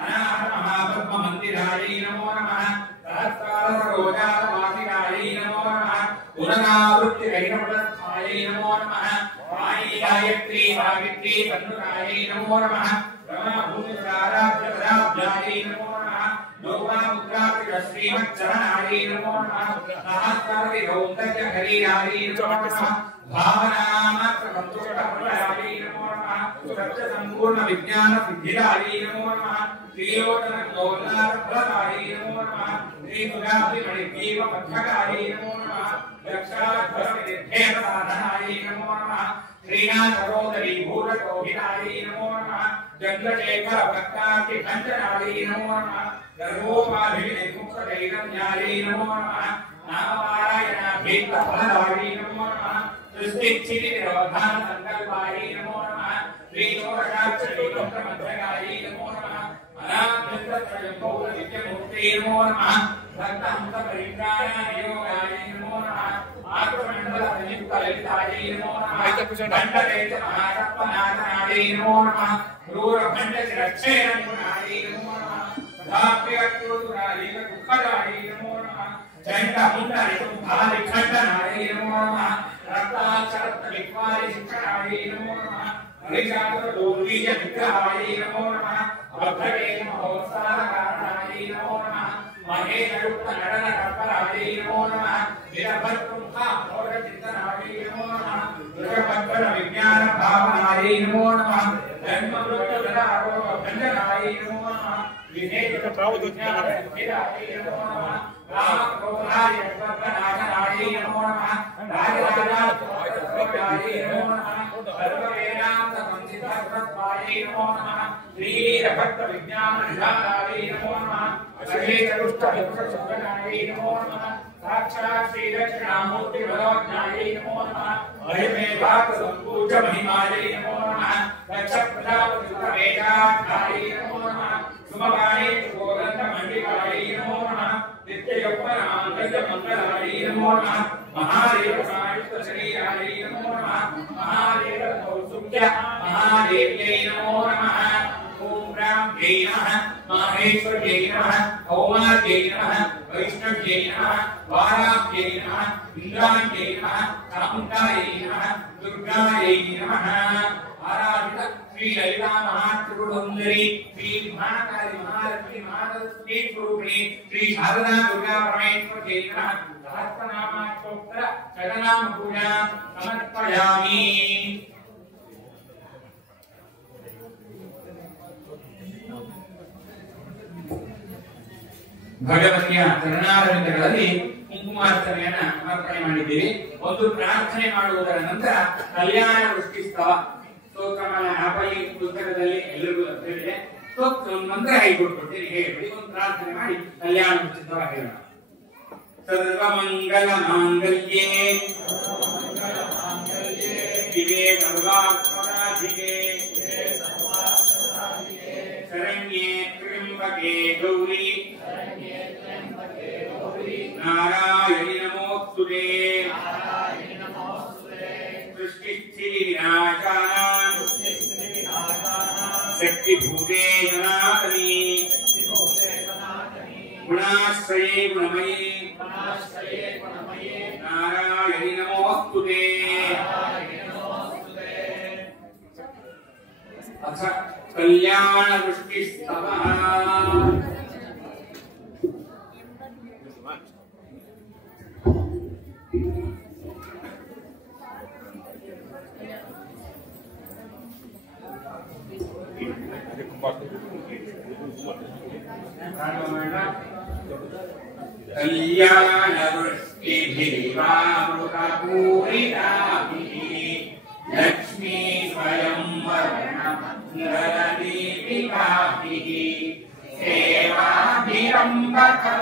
अनाथ महापद्ममन्दिरायै नमो नमः सहस्रारसरोजातवासिकायै नमो नमः गुणनावृत्तिरैकमृतस्थायै नमो नमः वाणी गायत्री सावित्री तन्नुकायै नमो नमः ब्रह्मभूमिराराध्यपदाब्जायै नमो नमः लोकामुद्राश्रीमच्चरणायै नमो नमः सहस्रादिगौन्दर्यहरीयायै नमो नमः भावनामात्रसन्तुष्टप्रभयायै नमो नमः सत्यसम्पूर्णविज्ञानसिद्धिदायै नमो नमः श्रीयोजनगौरनाथप्रदायै नमो नमः श्रीसुराभिमणिजीवपद्धकायै नमो नमः लक्षाध्वरविद्धेयसाधनायै नमो नमः श्रीनाथसहोदरी भूरकोभिरायै नमो नमः चन्द्रशेखरभक्तातिभञ्जनायै नमो नमः गर्भोपाधिनिर्मुक्तदैरन्यायै नमो नमः नामपारायणाभीष्टफलदायै नमो नमः सृष्टिस्थितिनिरोधानसङ्कल्पायै नमो नमः श्रीषोडशाक्षरीमन्त्रमध्यगायै नमो नमः अनाद्यन्तत्रयम्भौतनित्यमूर्तये नमो नमः भक्तहंसपरित्राणाय नमो नमः आत्ममण्डलसंयुक्तललितायै नमो नमः खण्डदेशमहासप्तनाथनायै नमो नमः क्रूरखण्डशिरच्छेदनिपुणायै नमो नमः तथाप्यक्रोधुरायै दुःखदायै नमो नमः चण्डमुण्डनिकुम्भालिखण्डनायै नमो नमः रक्ताक्षरत्नविक्वालिशिक्षणायै नमो नमः हरिशास्त्रदोर्वीर्यविग्रहायै नमो नमः अभद्रवेशमहोत्साहकारणायै नमो नमः महेशयुक्तनडनकर्परायै नमो नमः विरभद्रुमुखामोघचिन्तनायै नमो नमः वृषभद्रविज्ञानभावनायै नमो नमः जन्ममृत्युविदारोगभञ्जनायै नमो नमः विधेयप्रभुज्ञानसिद्धिदायै नमो नमः रामक्रोधादिवर्गनाशनायै नमो नमः राजराजाय नमो नमः सर्ववेदान्तसंसिद्धसत्त्वायै नमो नमः श्रीवीरभक्तविज्ञाननिधानायै नमो नमः अखिलेशदुष्टविमुक्तशुभनायै नमो नमः साक्षात् श्रीदक्षिणामूर्तिभगवज्ञायै नमो नमः महिमेवाक्सम्पूज्यमहिमायै नमो नमः दक्षप्रजापतिवेदाध्यायै नमो नमः सुमवायै गोगन्धमण्डिकायै नमो नमः नित्ययौवनान्तर्यमङ्गलायै नमो नमः महादेवसायुक्तशरीरायै नमो नमः महादेवकौसुभ्य महादेव्यै नमो नमः ॐ ब्राह्म्यै नमः माहेश्वर्यै नमः कौमार्यै नमः वैष्णव्यै नमः वाराह्यै नमः इन्द्राण्यै नमः चामुण्डायै नमः दुर्गायै नमः आराधित श्री ललिता महात्रिपुरसुन्दरी श्री महाकाली महालक्ष्मी महासरस्वती स्वरूपिणी श्री शारदा दुर्गा परमेश्वर्यै नमः सहस्रनामाष्टोत्तर शतनाम पूजा समर्पयामि। ಭಗವತಿಯ ಚರಣಾರವಿಂದಗಳಲ್ಲಿ ಕುಂಕುಮಾರ್ಚನೆಯನ್ನ ಸಮರ್ಪಣೆ ಮಾಡಿದ್ದೀವಿ. ಒಂದು ಪ್ರಾರ್ಥನೆ ಮಾಡುವುದರ ನಂತರ ಕಲ್ಯಾಣ ವೃಷ್ಟಿ ಸ್ತವ ಸ್ತೋತ್ರಮಾಲ ಆಪೈ ಪುಸ್ತಕದಲ್ಲಿ ಎಲ್ಲರಿಗೂ ಲಭ್ಯವಿದೆ. ಸ್ತೋತ್ರ ಮಂತ್ರ ಹೇಳಿಕೊಡ್ತೀನಿ, ಹೇಳಿ ಒಂದು ಪ್ರಾರ್ಥನೆ ಮಾಡಿ ಕಲ್ಯಾಣ ವೃಷ್ಟಿ ಸ್ತವ ಹೇಳೋಣ. ಸರ್ವಮಂಗಲ ಮಾಂಗಲ್ಯೇ ಶಿವೆ ಸರ್ವಾರ್ಥಸಾಧಿಕೆ ಶರಣ್ಯೇ ತ್ರ್ಯಂಬಕೆ ಗೌರಿ नारायणि नमोस्तुते सृष्टिस्थितिविनाशानां शक्तिभूते सनातनी गुणाश्रये गुणमये नारायणि नमोस्तुते। अथ कल्याणवृष्टिस्तवः कल्याणवृष्टिभिर्वामृतपूरिताभिः लक्ष्मी स्वयंवरणमङ्गलदीपिकाभिः सेवाभिरम्भ Yeah.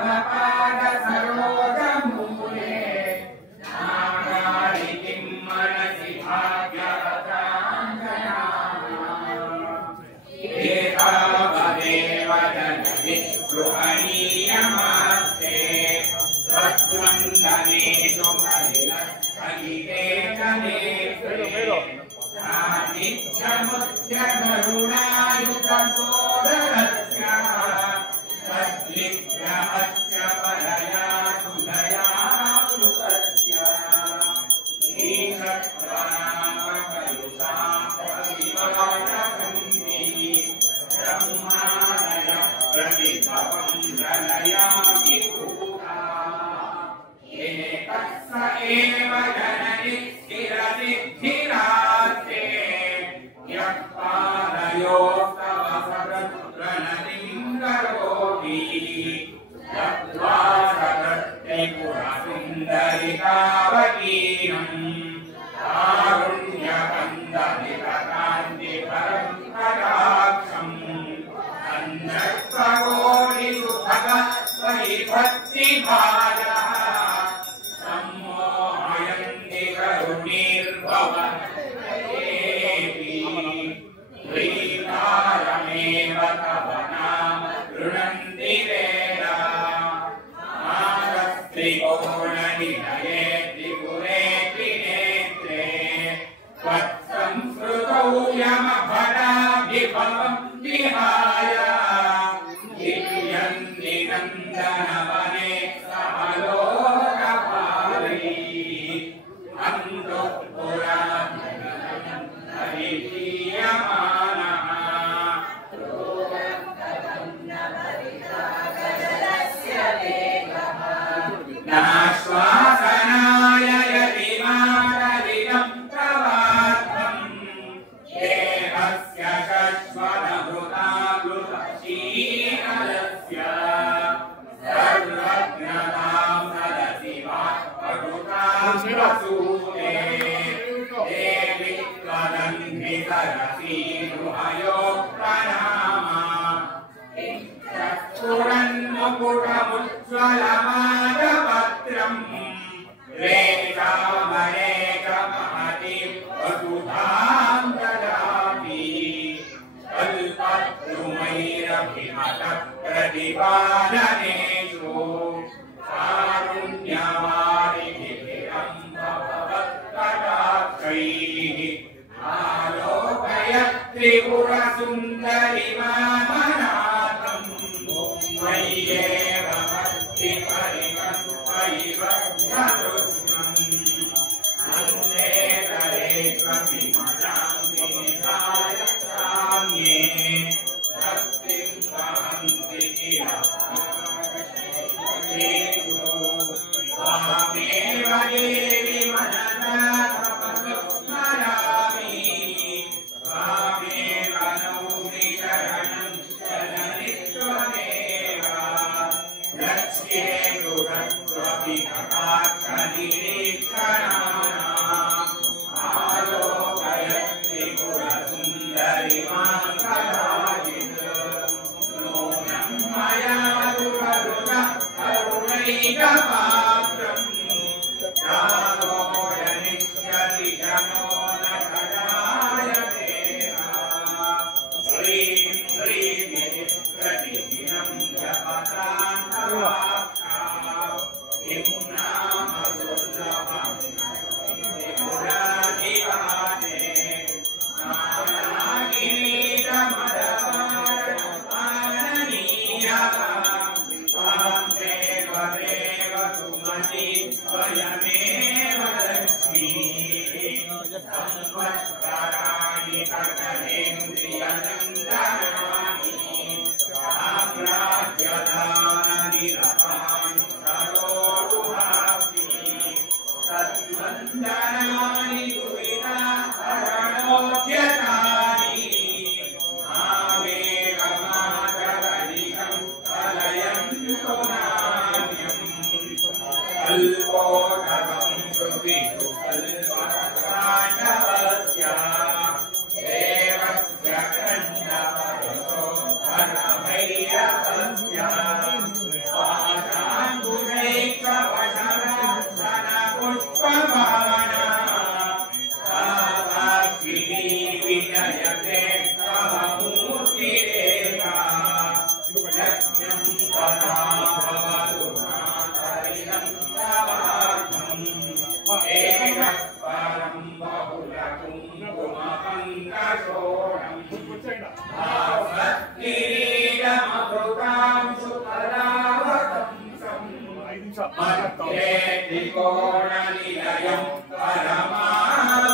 त्रिकोणनिलयं परमामृताग्रम्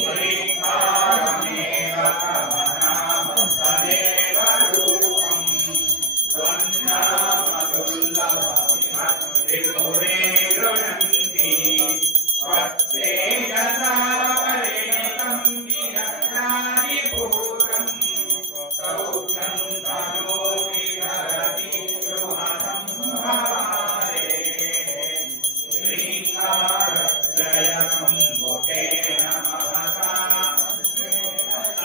श्रीकामेव तदेव रूपं त्वन्नामदुर्लभमिमत्रिपुरे गृह्णन्ति प्रत्येकदा परेतं विरक्तादिभूतं सौख्यं तनो विहरति गृहं भारे श्रीकारत्रयं मुखेन महसा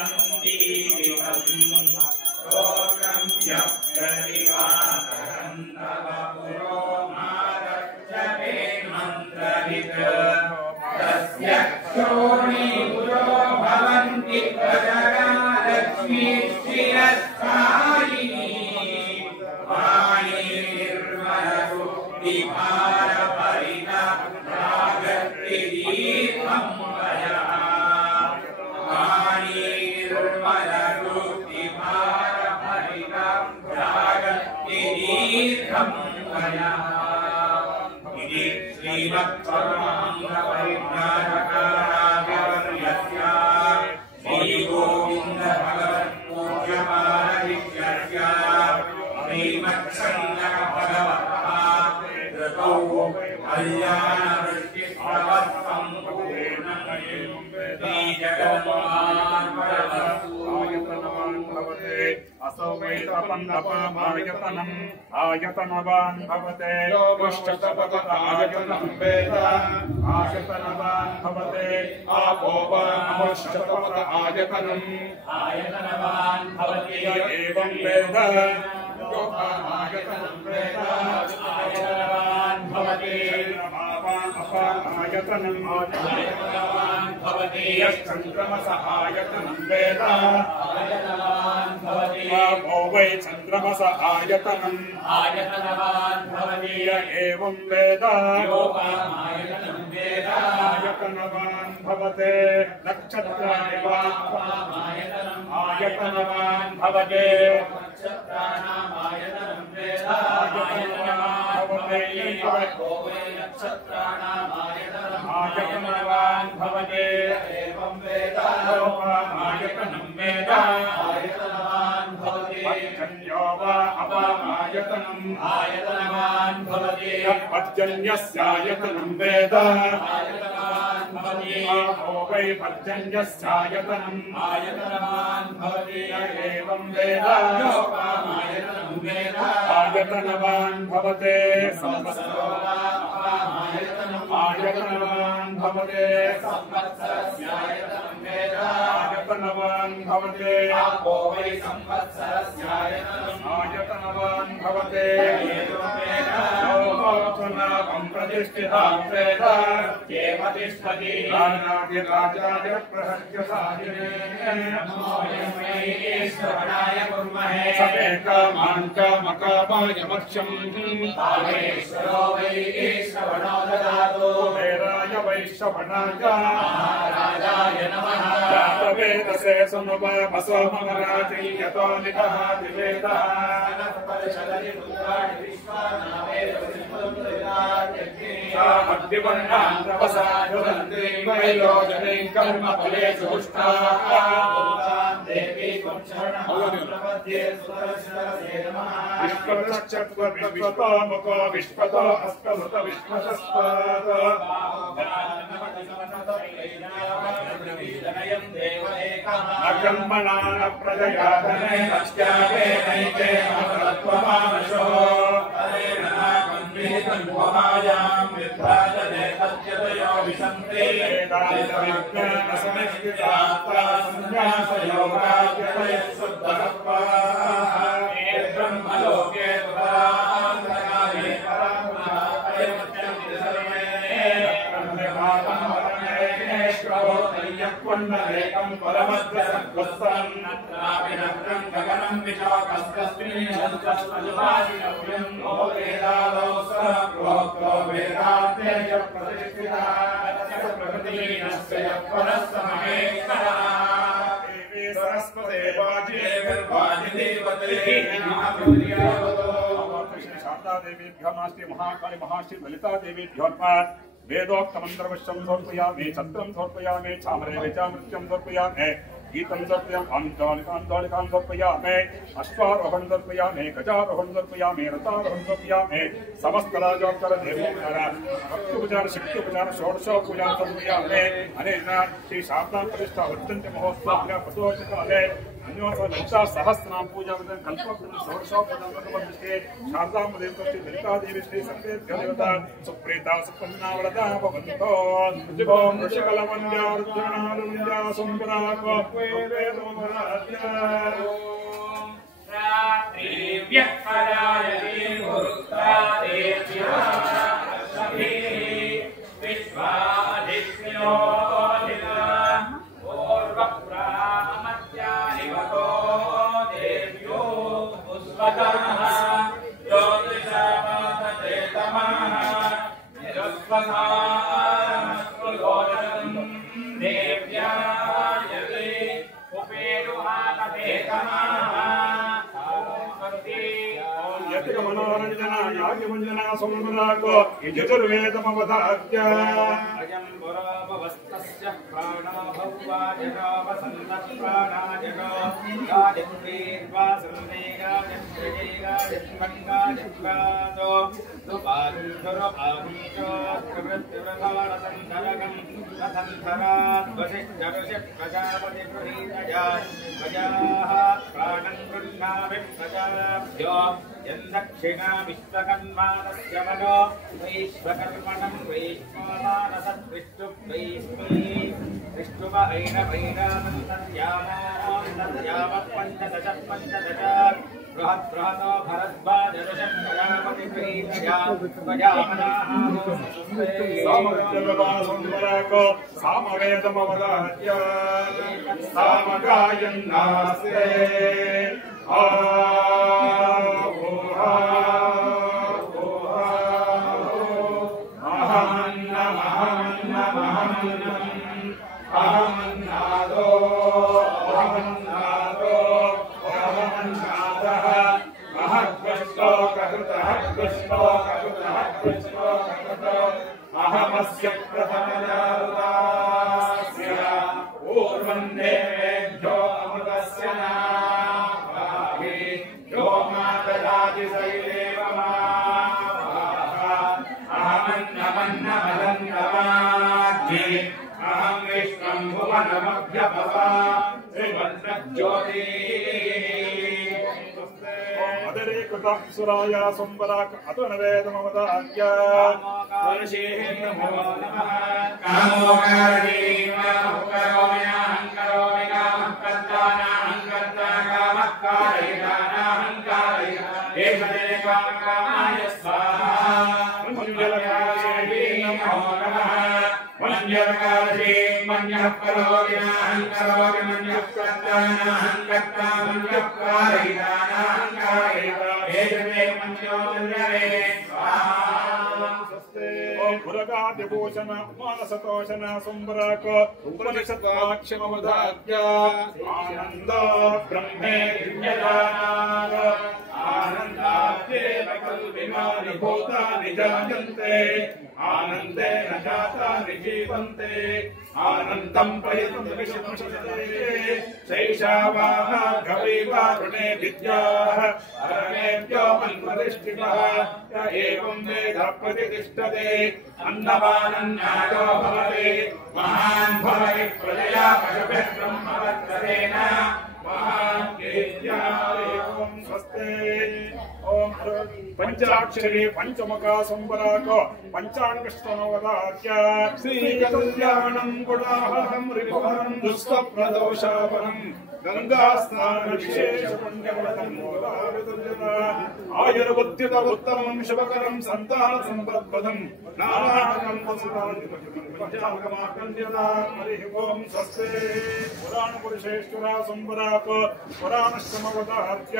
अन्दीवितं स्तोत्रं यप्रतिभातरं तव पुरो मारक्षते मन्त्रवित् तस्य क्षोणीपुरो भवन्ति प्रजगा लक्ष्मी शिरस्थायिनी वाणीर्मलरुक्तिभारपरिणा रागत्रिदीर्घं वयः वाणीर्मलरुक्तिभारपरिणा रागत्रिदीर्घं वयः इति श्रीमत्परमानन्दपरिज्ञानकारावर्यस्य श्रीगोविन्दभगवत्पूज्यपादविद्यस्य श्रीमच्छन्दकभगवतः कृतौ कल्याणवृष्टिप्रवत्तं आयतनवान् भवते असौ वैतपन्नपामायतनम् आयतनवान् भवते आयतनं वेद आयतनवान् भवते आपोवामश्चतपद आयतनम् आयतनवान् भवति एवं वेद आयतनं वेद आयतनवान् भवति आयतनम् आयतनवान् भवति यश्चन्द्रमस आयतनं वेद आयतनवान् भवति आपो वै चन्द्रमस आयतनम् आयतनवान् भवति एवं वेद योगामायतनं वेद आयतनवान् भवते नक्षत्राणि वा आयतनवान् भवते नक्षत्राणामायतनं वेद आयतनवान् भवते एवं वेद आयतनं वेद आयतनवान् भवति पर्जन्यो वा अपामायतनम् आयतनवान् भवति पर्जन्यस्यायतनं वेद आयतनवान् भवति आपो वै पर्जन्यस्यायतनम् आयतनवान् भवति एवं वेद योगामायतनं वेद आयतनवान् भवते संवत्सरो वा अपामायतनम् आयतनवान् भवते संवत्सरस्यायतनं वेद आयतनवान् भवते आपो वै संवत्सरस्यायतनम् आयतनवान् भवते एवं वेद लोकोऽथुनापं प्रतिष्ठितां वेद केव तिष्ठति राजाधिराजाय प्रहर्यसायिने नमो यस्मै श्रवणाय कुर्महे समेकामान् कामकामाय मह्यम् कामेश्वरो वै श्रवणो ददातु कुबेराय वै श्रवणाय महाराजाय नमः जातवेदसे सुनुपमसो मम राजै यतो निकः दिवेदः परिषदति पुत्राणि विश्वानावेद अद्यवर्णान् तपसायुधन्ते वैलोचने कर्मफलेषु पुष्टाः देवी त्वं शरणं प्रपद्ये सुदर्शनसे नमः विश्वतश्चत्वतो मुखो विश्वतो हस्तमुत विश्वतस्त्वात् अकर्मणा न प्रजया धने अस्यावे नैते अमृतत्वमानशो हरेण नाकन्वितन्वमायां विभ्राजते तद्यतयो विशन्ते वेदान्तविज्ञानसंस्कृतात्मा संन्यासयोगाद्यतयः शुद्धसत्त्वाः ये ब्रह्मलोके परान्तकाले परात्मनापयमुच्यन्ते सर्वे ैक्वन्नरेकं परमद्रसद्वत्सरम् नत्रापि नक्रं गगनं विशाखस्तस्मिन् शन्तस्वजुवासिनव्यं नो वेदादौ सहप्रोक्तो वेदान्ते च प्रतिष्ठितः तस्य प्रकृतिनस्य यः परः स महेश्वरः देवी सरस्वते वाजे वाजिदेवते नमः शारदा देवीभ्यो नास्ति महाकाली महाश्री ललिता देवीभ्यो नमः वेदोक्तमन्त्रवश्यं समर्पयामि छत्रं समर्पयामि चामरे वेचामृत्यं समर्पयामि गीतं समर्पयामि आन्दालिकान् समर्पयामि अश्वारोहणं समर्पयामि गजारोहणं समर्पयामि रथारोहणं समर्पयामि समस्त राजोपचार देवोपचार भक्त्युपचार शक्त्युपचार षोडशोपचार समर्पयामि अनेन श्री शारदा प्रतिष्ठा अत्यन्त महोत्सवस्य प्रदोषकाले ललिता सहस्रनाम पूजा कल्पवृक्षं षोडशोपचारके शारदादेवी श्री ललिता देवी श्री सर्वेभ्यो देवता सुप्रीता सुपन्नावरदा भवन्तो शिवं वृषकलवन्द्या रुद्रनारुन्द्या सुन्दराक मनोरंजना याज्ञवंजना सोमनाको यजुर्वेदमवधार्य अयं पुराभवस्तस्य प्राणो भवा जगो वसन्तः प्राणाजगो गायत्रीर्वा संवेगायत्रेगायत्मङ्गायत्वादो दुपादुर्भावीचो प्रवृत्तिव्रभारसन्धरगं रथन्धरात् वसिष्ठऋषिः प्रजापतिगृहीतया प्रजाः प्राणं गृह्णामि प्रजाभ्यो यन्दक्षिणा विश्वकर्माणस्य मनो वैश्वकर्मणं वैश्वमानसद्विष्णुवैष्णुव ऐरवैरानन्तर्यामः पञ्चदश बृहद्बृहतो भरद्वाजऋषं प्रजापतिगृहीतया प्रजामनाः सामवेदमवधार्य सामवेदमवधार्य सामगायन्नास्ते अहमस्य प्रथमजातास्य पूर्वं देवेभ्यो अमृतस्य नाभागे यो मातराजि सैलेव अहमन्नमन्नमलन्नमाग्ने अहं विष्णं भुवनमभ्यभवा श्रीमन्नज्योति सुराया संवराक अतुनवेदमवदार्य पुरगादिभूषण मानसतोषण संवराक उपनिषद्वाक्ष्यमवदार्य आनन्द ब्रह्मे दिव्यदानाद आनन्दाद्येव कल्पिमानि भूतानि जायन्ते आनन्दे न जातानि जीवन्ते आनन्दं प्रयतं विशंसते शैशावाः गवीवारुणे विद्याः अरणेभ्यो मन्मधिष्ठितः य एवं वेद प्रतिष्ठते अन्नवानन्नादो भवति महान् भवति प्रजया पशुभिः ब्रह्मवर्चसेन महान् कीर्त्या एवं स्वस्ते ओम पंचाक्षरी पंचमुखा संवराक पंचांगस्तनवदार्य श्रीकल्याणं गुणाहं रिपुहरं दुष्टप्रदोषापरं गंगा स्नान विशेष पुण्यवतं आयुर्बुद्धित उत्तमं शुभकरं संतान संपत्पदं नारायणं पंचांगमाकन्यता हरि ओम स्वस्ते पुराण पुरुषेश्वरा संवराक पुराणश्रमवदार्य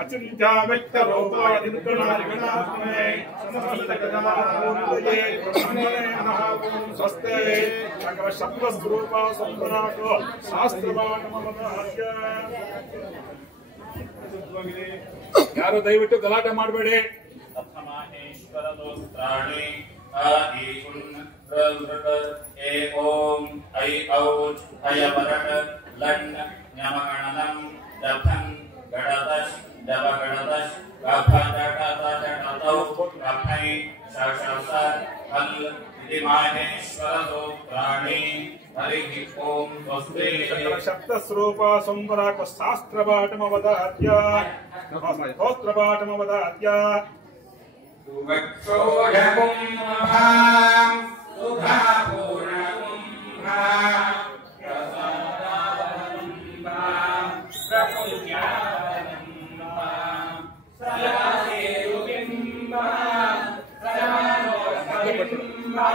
अचिन्त्या व्यक्त रूपाय निर्गुणाय विनाशने समस्त गजाननोदये ब्रह्मणे नमः ओम स्वस्ते सकल शब्द स्वरूपा संवराक शास्त्रवाणमवदार्य ಯಾರು ದಯವಿಟ್ಟು ಗಲಾಟೆ ಮಾಡಬೇಡಿ अथमाहेश्वरदोस्त्राणि ईकुन् रृट ए ओम ऐ औच अयवरट लन् न्यमगणनं दभन् गणदश दवगणदश गभदटतौ गभै शशसर हल इति माहेश्वरदोस्त्राणि हरिः ओम स्वस्ति शब्दस्वरूप संवराक शास्त्रपाठमवदात्य स्तोत्रपाठमवदात्य सुवक्षोजकुम्भां सुधापूर्णकुम्भां प्रसादावलम्बां प्रपुण्यावलम्बां सदासेतुबिम्बां सदानोस्तिबिम्बां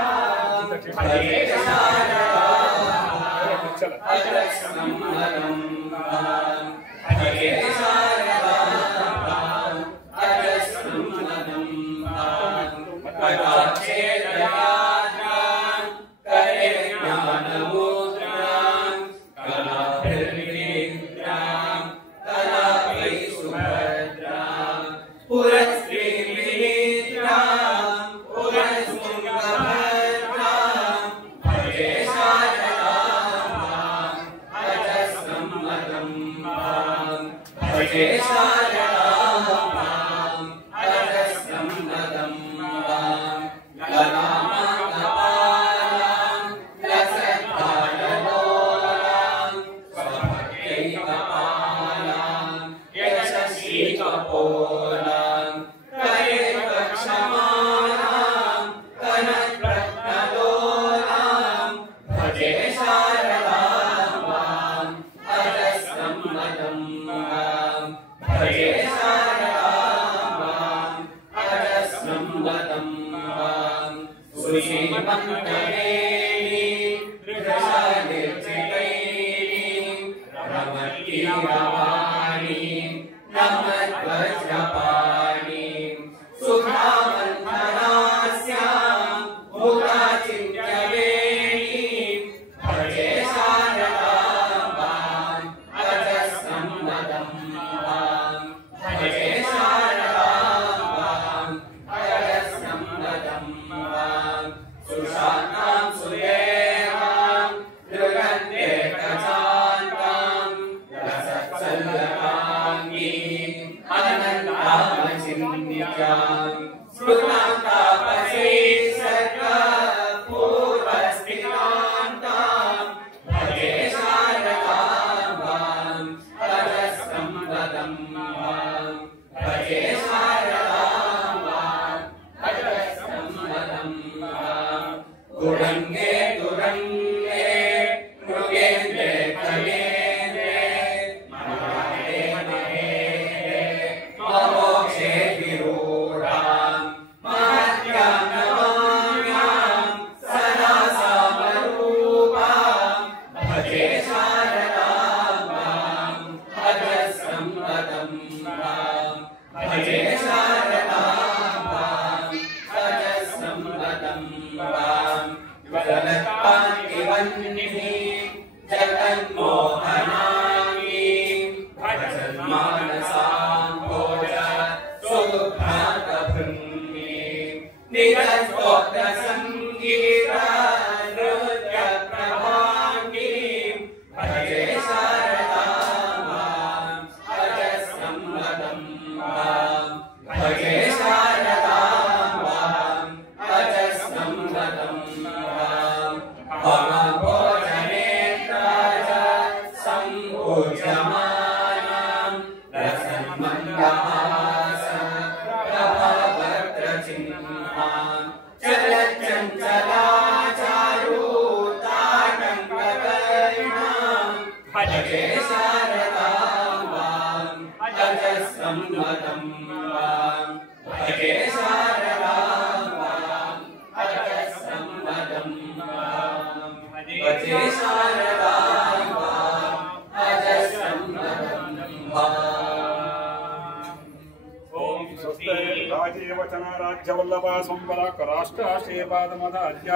राजीवचना राज्यवल्लभ संपराक राष्ट्राशीर्वादमदार्य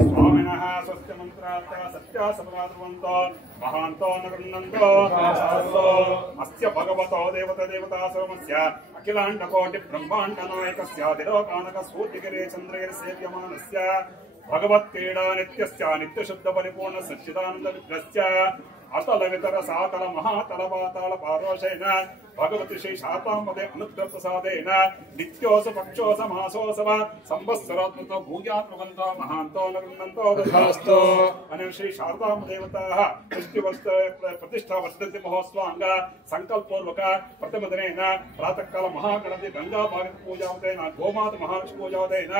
स्वामिनः स्वस्य मन्त्रार्थ सत्या सपदाद्रवन्तो महान्तो न गृह्णन्तो अस्य भगवतो देवता सर्वस्य अखिलाण्डकोटि ब्रह्माण्ड नायकस्य दिलोकानक सूर्यगिरे चन्द्रगिरि सेव्यमानस्य भगवत्क्रीडा नित्यस्य नित्यशुद्ध परिपूर्ण सच्चिदानन्द विग्रहस्य अतल वितर सातल महातल पाताल पारोशेन भगवती श्री शातांपदे अनुग्रह प्रसादेन नित्योस पक्षोस मासोसव संवत्सरात्मतो भूयात्मकन्तो महान्तो न गृह्णन्तो तथास्तु अनेन श्री शारदांब देवताः पुष्टिवर्ष प्रतिष्ठा वर्धन्ति महोत्सवांग संकल्पपूर्वक प्रथमदिनेन प्रातःकाल महागणपति गंगा भागवत पूजावदेन गोमाता महालक्ष्मी पूजावदेन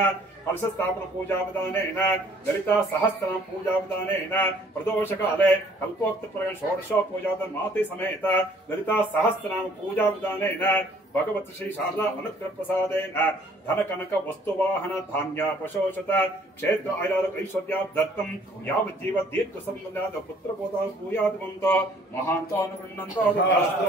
कलश स्थापन पूजावदानेन ललिता सहस्रनाम पूजावदानेन प्रदोषकाले कल्पोक्त षोडश पूजावदान माते समेत ललिता सहस्रनाम पूजा विधानेन भगवती श्री शारदा अनुग्रह प्रसादेन धन कनक वस्तुवाहन धान्य पशोषत क्षेत्र आयुरारोग्य ऐश्वर्याब्धत्तं यावज्जीव दीर्घ संबंधात् पुत्र पोता भूयाद्वन्तो महान्तो अनुगृह्णन्तो तथास्तु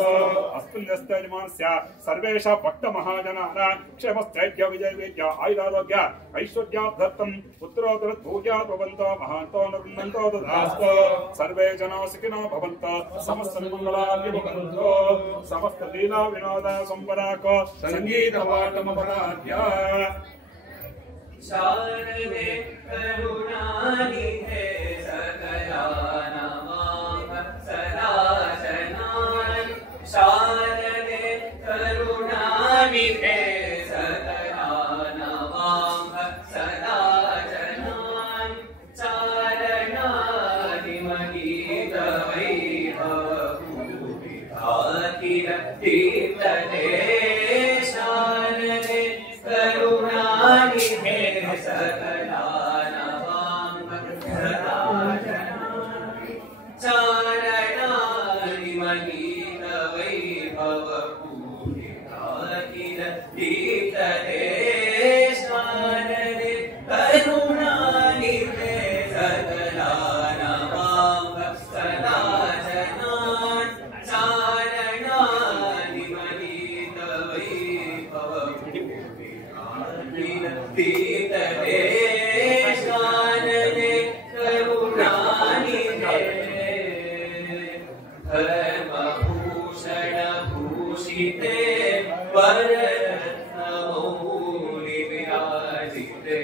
अस्मिन्नस्ते यजमानस्य सर्वेषां भक्त महाजनानां क्षेमस्थैर्य विजय वेद्य आयुरारोग्य ऐश्वर्याब्धत्तं पुत्रोत्तर भूयात् भवन्तो महान्तो अनुगृह्णन्तो तथास्तु सर्वे जना सुखिनो भवन्तो समस्त मंगलानि भवन्तु समस्त लीला विनोद संपदाको संगीत पाठमपराध्य शारदे करुणानिधे सकलानां सदा जनान् शारदे करुणानिधे सकलानां सदा जनान् चारणादिमगीत वैभवपूरिताकिरतीर्थते शारदे करुणानिधे सकलानां सदा जनान् चारणादिमगीत वैभवपूरिताकिरतीर्थते शारदे करुणानिधे सकलानां सदा जनान् चारणादिमगीत वैभवपूरिताकिरतीर्थते शारदे करुणानिधे धर्मभूषण भूषिते वररत्नमौलि विराजिते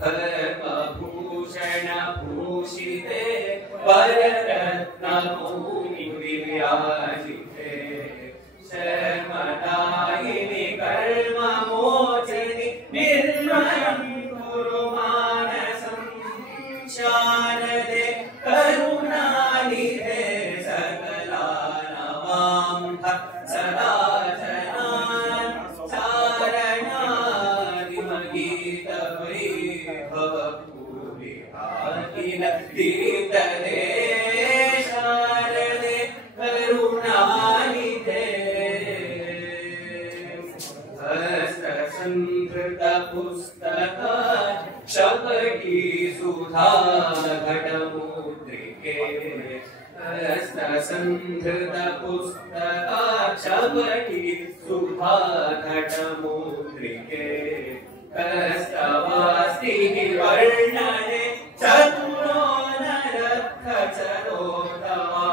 धर्मभूषण भूषिते वररत्नमौलि विराजिते शर्मदायिनि कर्ममोचनि निर्मलं कुरु मानसं शारदे करुणानिधे सकलानां सदा जनान् चारणादिमगीत वैभवपूरिताकिरतीर्थते शारदे करुणानिधे हस्तसंहृत पुस्तक शपटी सुधा घटमुद्रिके हस्तसंहृत पुस्तक शपटी सुधा घटमुद्रिके हस्तवास्ति वर्णने चतुरो नरखचरोत्तमा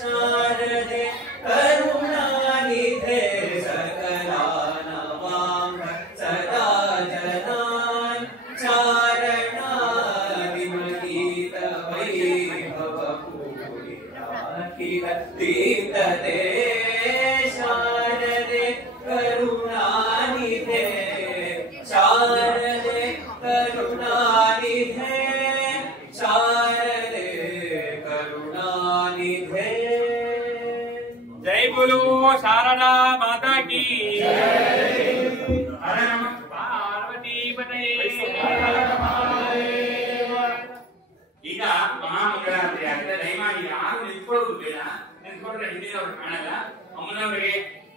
शारदे करुणानिधे सकलानां सदा जनान् चारणादिमगीत वैभवपूरिताकिरतीर्थते शारदे करुणानिधे शारदे करुणानिधे शारदे करुणानिधे। जय बोलो शारदा माता की हर नमः पार्वती पते। ಈಗ ಮಹಾಮಂಗಳಾರತಿ ಆಗಿದೆ. ದಯಮಾಡಿ ಯಾರು ನಿಂತ್ಕೊಳ್ಳೋದು ಬೇಡ. ನಿಂತ್ಕೊಂಡ್ರೆ ಹಿಂದಿನವ್ರು ಕಾಣಲ್ಲ. ಅಮ್ಮನವರಿಗೆ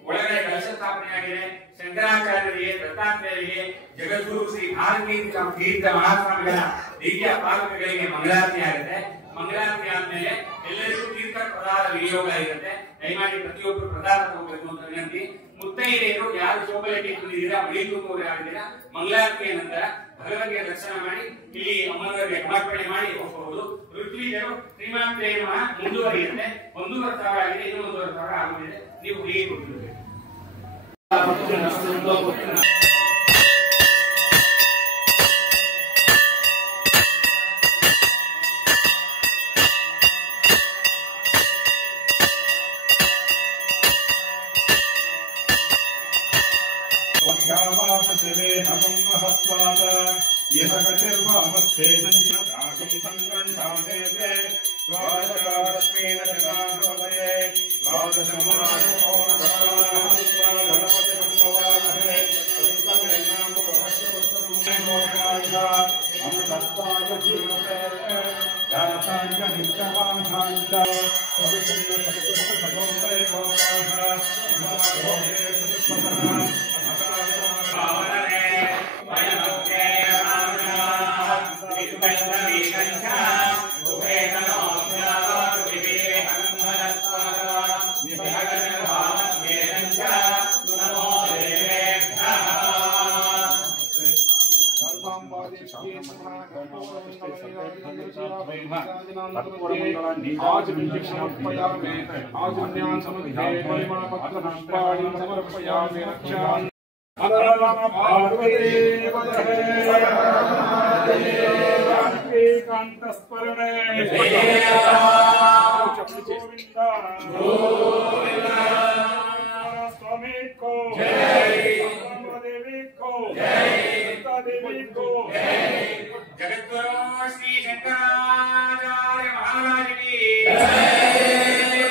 ಒಳಗಡೆ ಕಲಶ ಸ್ಥಾಪನೆ ಆಗಿದೆ. ಶಂಕರಾಚಾರ್ಯರಿಗೆ, ದತ್ತಾತ್ರೇಯರಿಗೆ, ಜಗದ್ಗುರು ಶ್ರೀ ಭಾರತೀ ತೀರ್ಥ ಮಹಾಸ್ವಾಮಿಗಳ ದಿವ್ಯ ಪಾದಗಳಿಗೆ ಮಂಗಳಾರತಿ ಆಗುತ್ತೆ. ಮಂಗಳಾರತಿ ಆದ್ಮೇಲೆ ಎಲ್ಲರಿಗೂ ತೀರ್ಥ ಪ್ರಸಾದ ವಿನಿಯೋಗ ಇರುತ್ತೆ. ದಯಮಾಡಿ ಪ್ರತಿಯೊಬ್ಬರು ಪ್ರಸಾದ ತಗೋಬೇಕು ಅಂತ ವಿನಂತಿ. ಮುತ್ತೈದೆಯರು ಯಾರು ಶೋಭಲಕ್ಕೆ ಬಂದಿದ್ದೀರಾ, ಬಳಿ ತುಂಬುವರು ಯಾರಿದ್ದೀರಾ, ಮಂಗಳಾರತಿಯ ನಂತರ ಭಗವಂತಿಯ ದರ್ಶನ ಮಾಡಿ ಇಲ್ಲಿ ಅಮ್ಮನವರಿಗೆ ಸಮರ್ಪಣೆ ಮಾಡಿ ಹೋಗಬಹುದು. ಋತ್ವಿಜರು ಶ್ರೀಮಾಂತ ಮುಂದುವರಿಯುತ್ತೆ. 1,500 ಆಗಿದೆ, ಇನ್ನೂ 1,500 ಆಗುತ್ತಿದೆ. ನೀವು ಹೇಗೆ ಕೊಟ್ಟಿದ್ದೀರಿ? जगद्गुरु श्री शंकराचार्य महाराज की जय।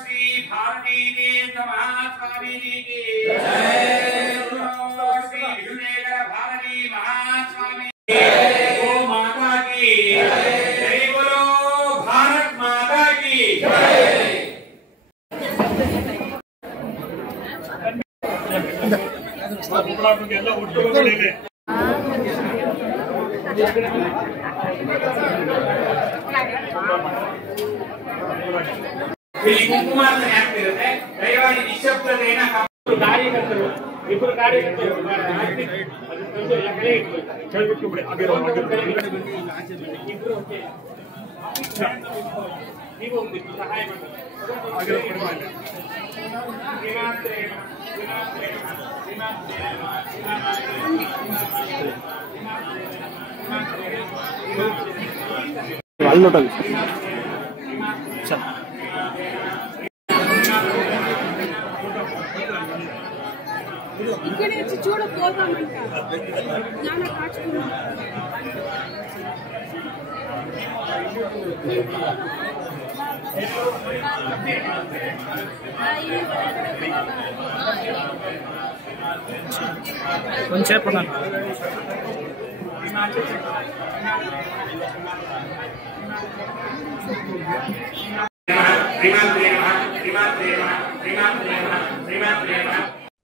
श्री भारती तीर्थ महास्वामी जी की जय। श्री विष्णुदेवर भारती महास्वामी गो माता की जय। बोलो भारत माता की जय। ಇಲ್ಲಿ ಕುಂಕುಮಾರ್ಚನೆ ಆಗ್ತಿರುತ್ತೆ. ದಯವಾಗಿ ನಿಶ್ಶಬ್ದತೆಯನ್ನು ಕಾಪಾಡಿ. ಕಾರ್ಯಕರ್ತರು ಇಬ್ಬರು ಕಾರ್ಯಕರ್ತರು ನೀವು ಒಂದಿಷ್ಟು ಸಹಾಯ ಮಾಡಿ. ఇక్కడ వచ్చి చూడ పోదామంట నాన్న కాచుకున్నా కొంచెం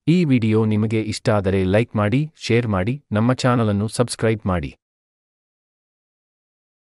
ಈ ವಿಡಿಯೋ ನಿಮಗೆ ಇಷ್ಟ ಆದರೆ ಲೈಕ್ ಮಾಡಿ, ಶೇರ್ ಮಾಡಿ, ನಮ್ಮ ಚಾನಲ್ ಅನ್ನು ಸಬ್ಸ್ಕ್ರೈಬ್ ಮಾಡಿ.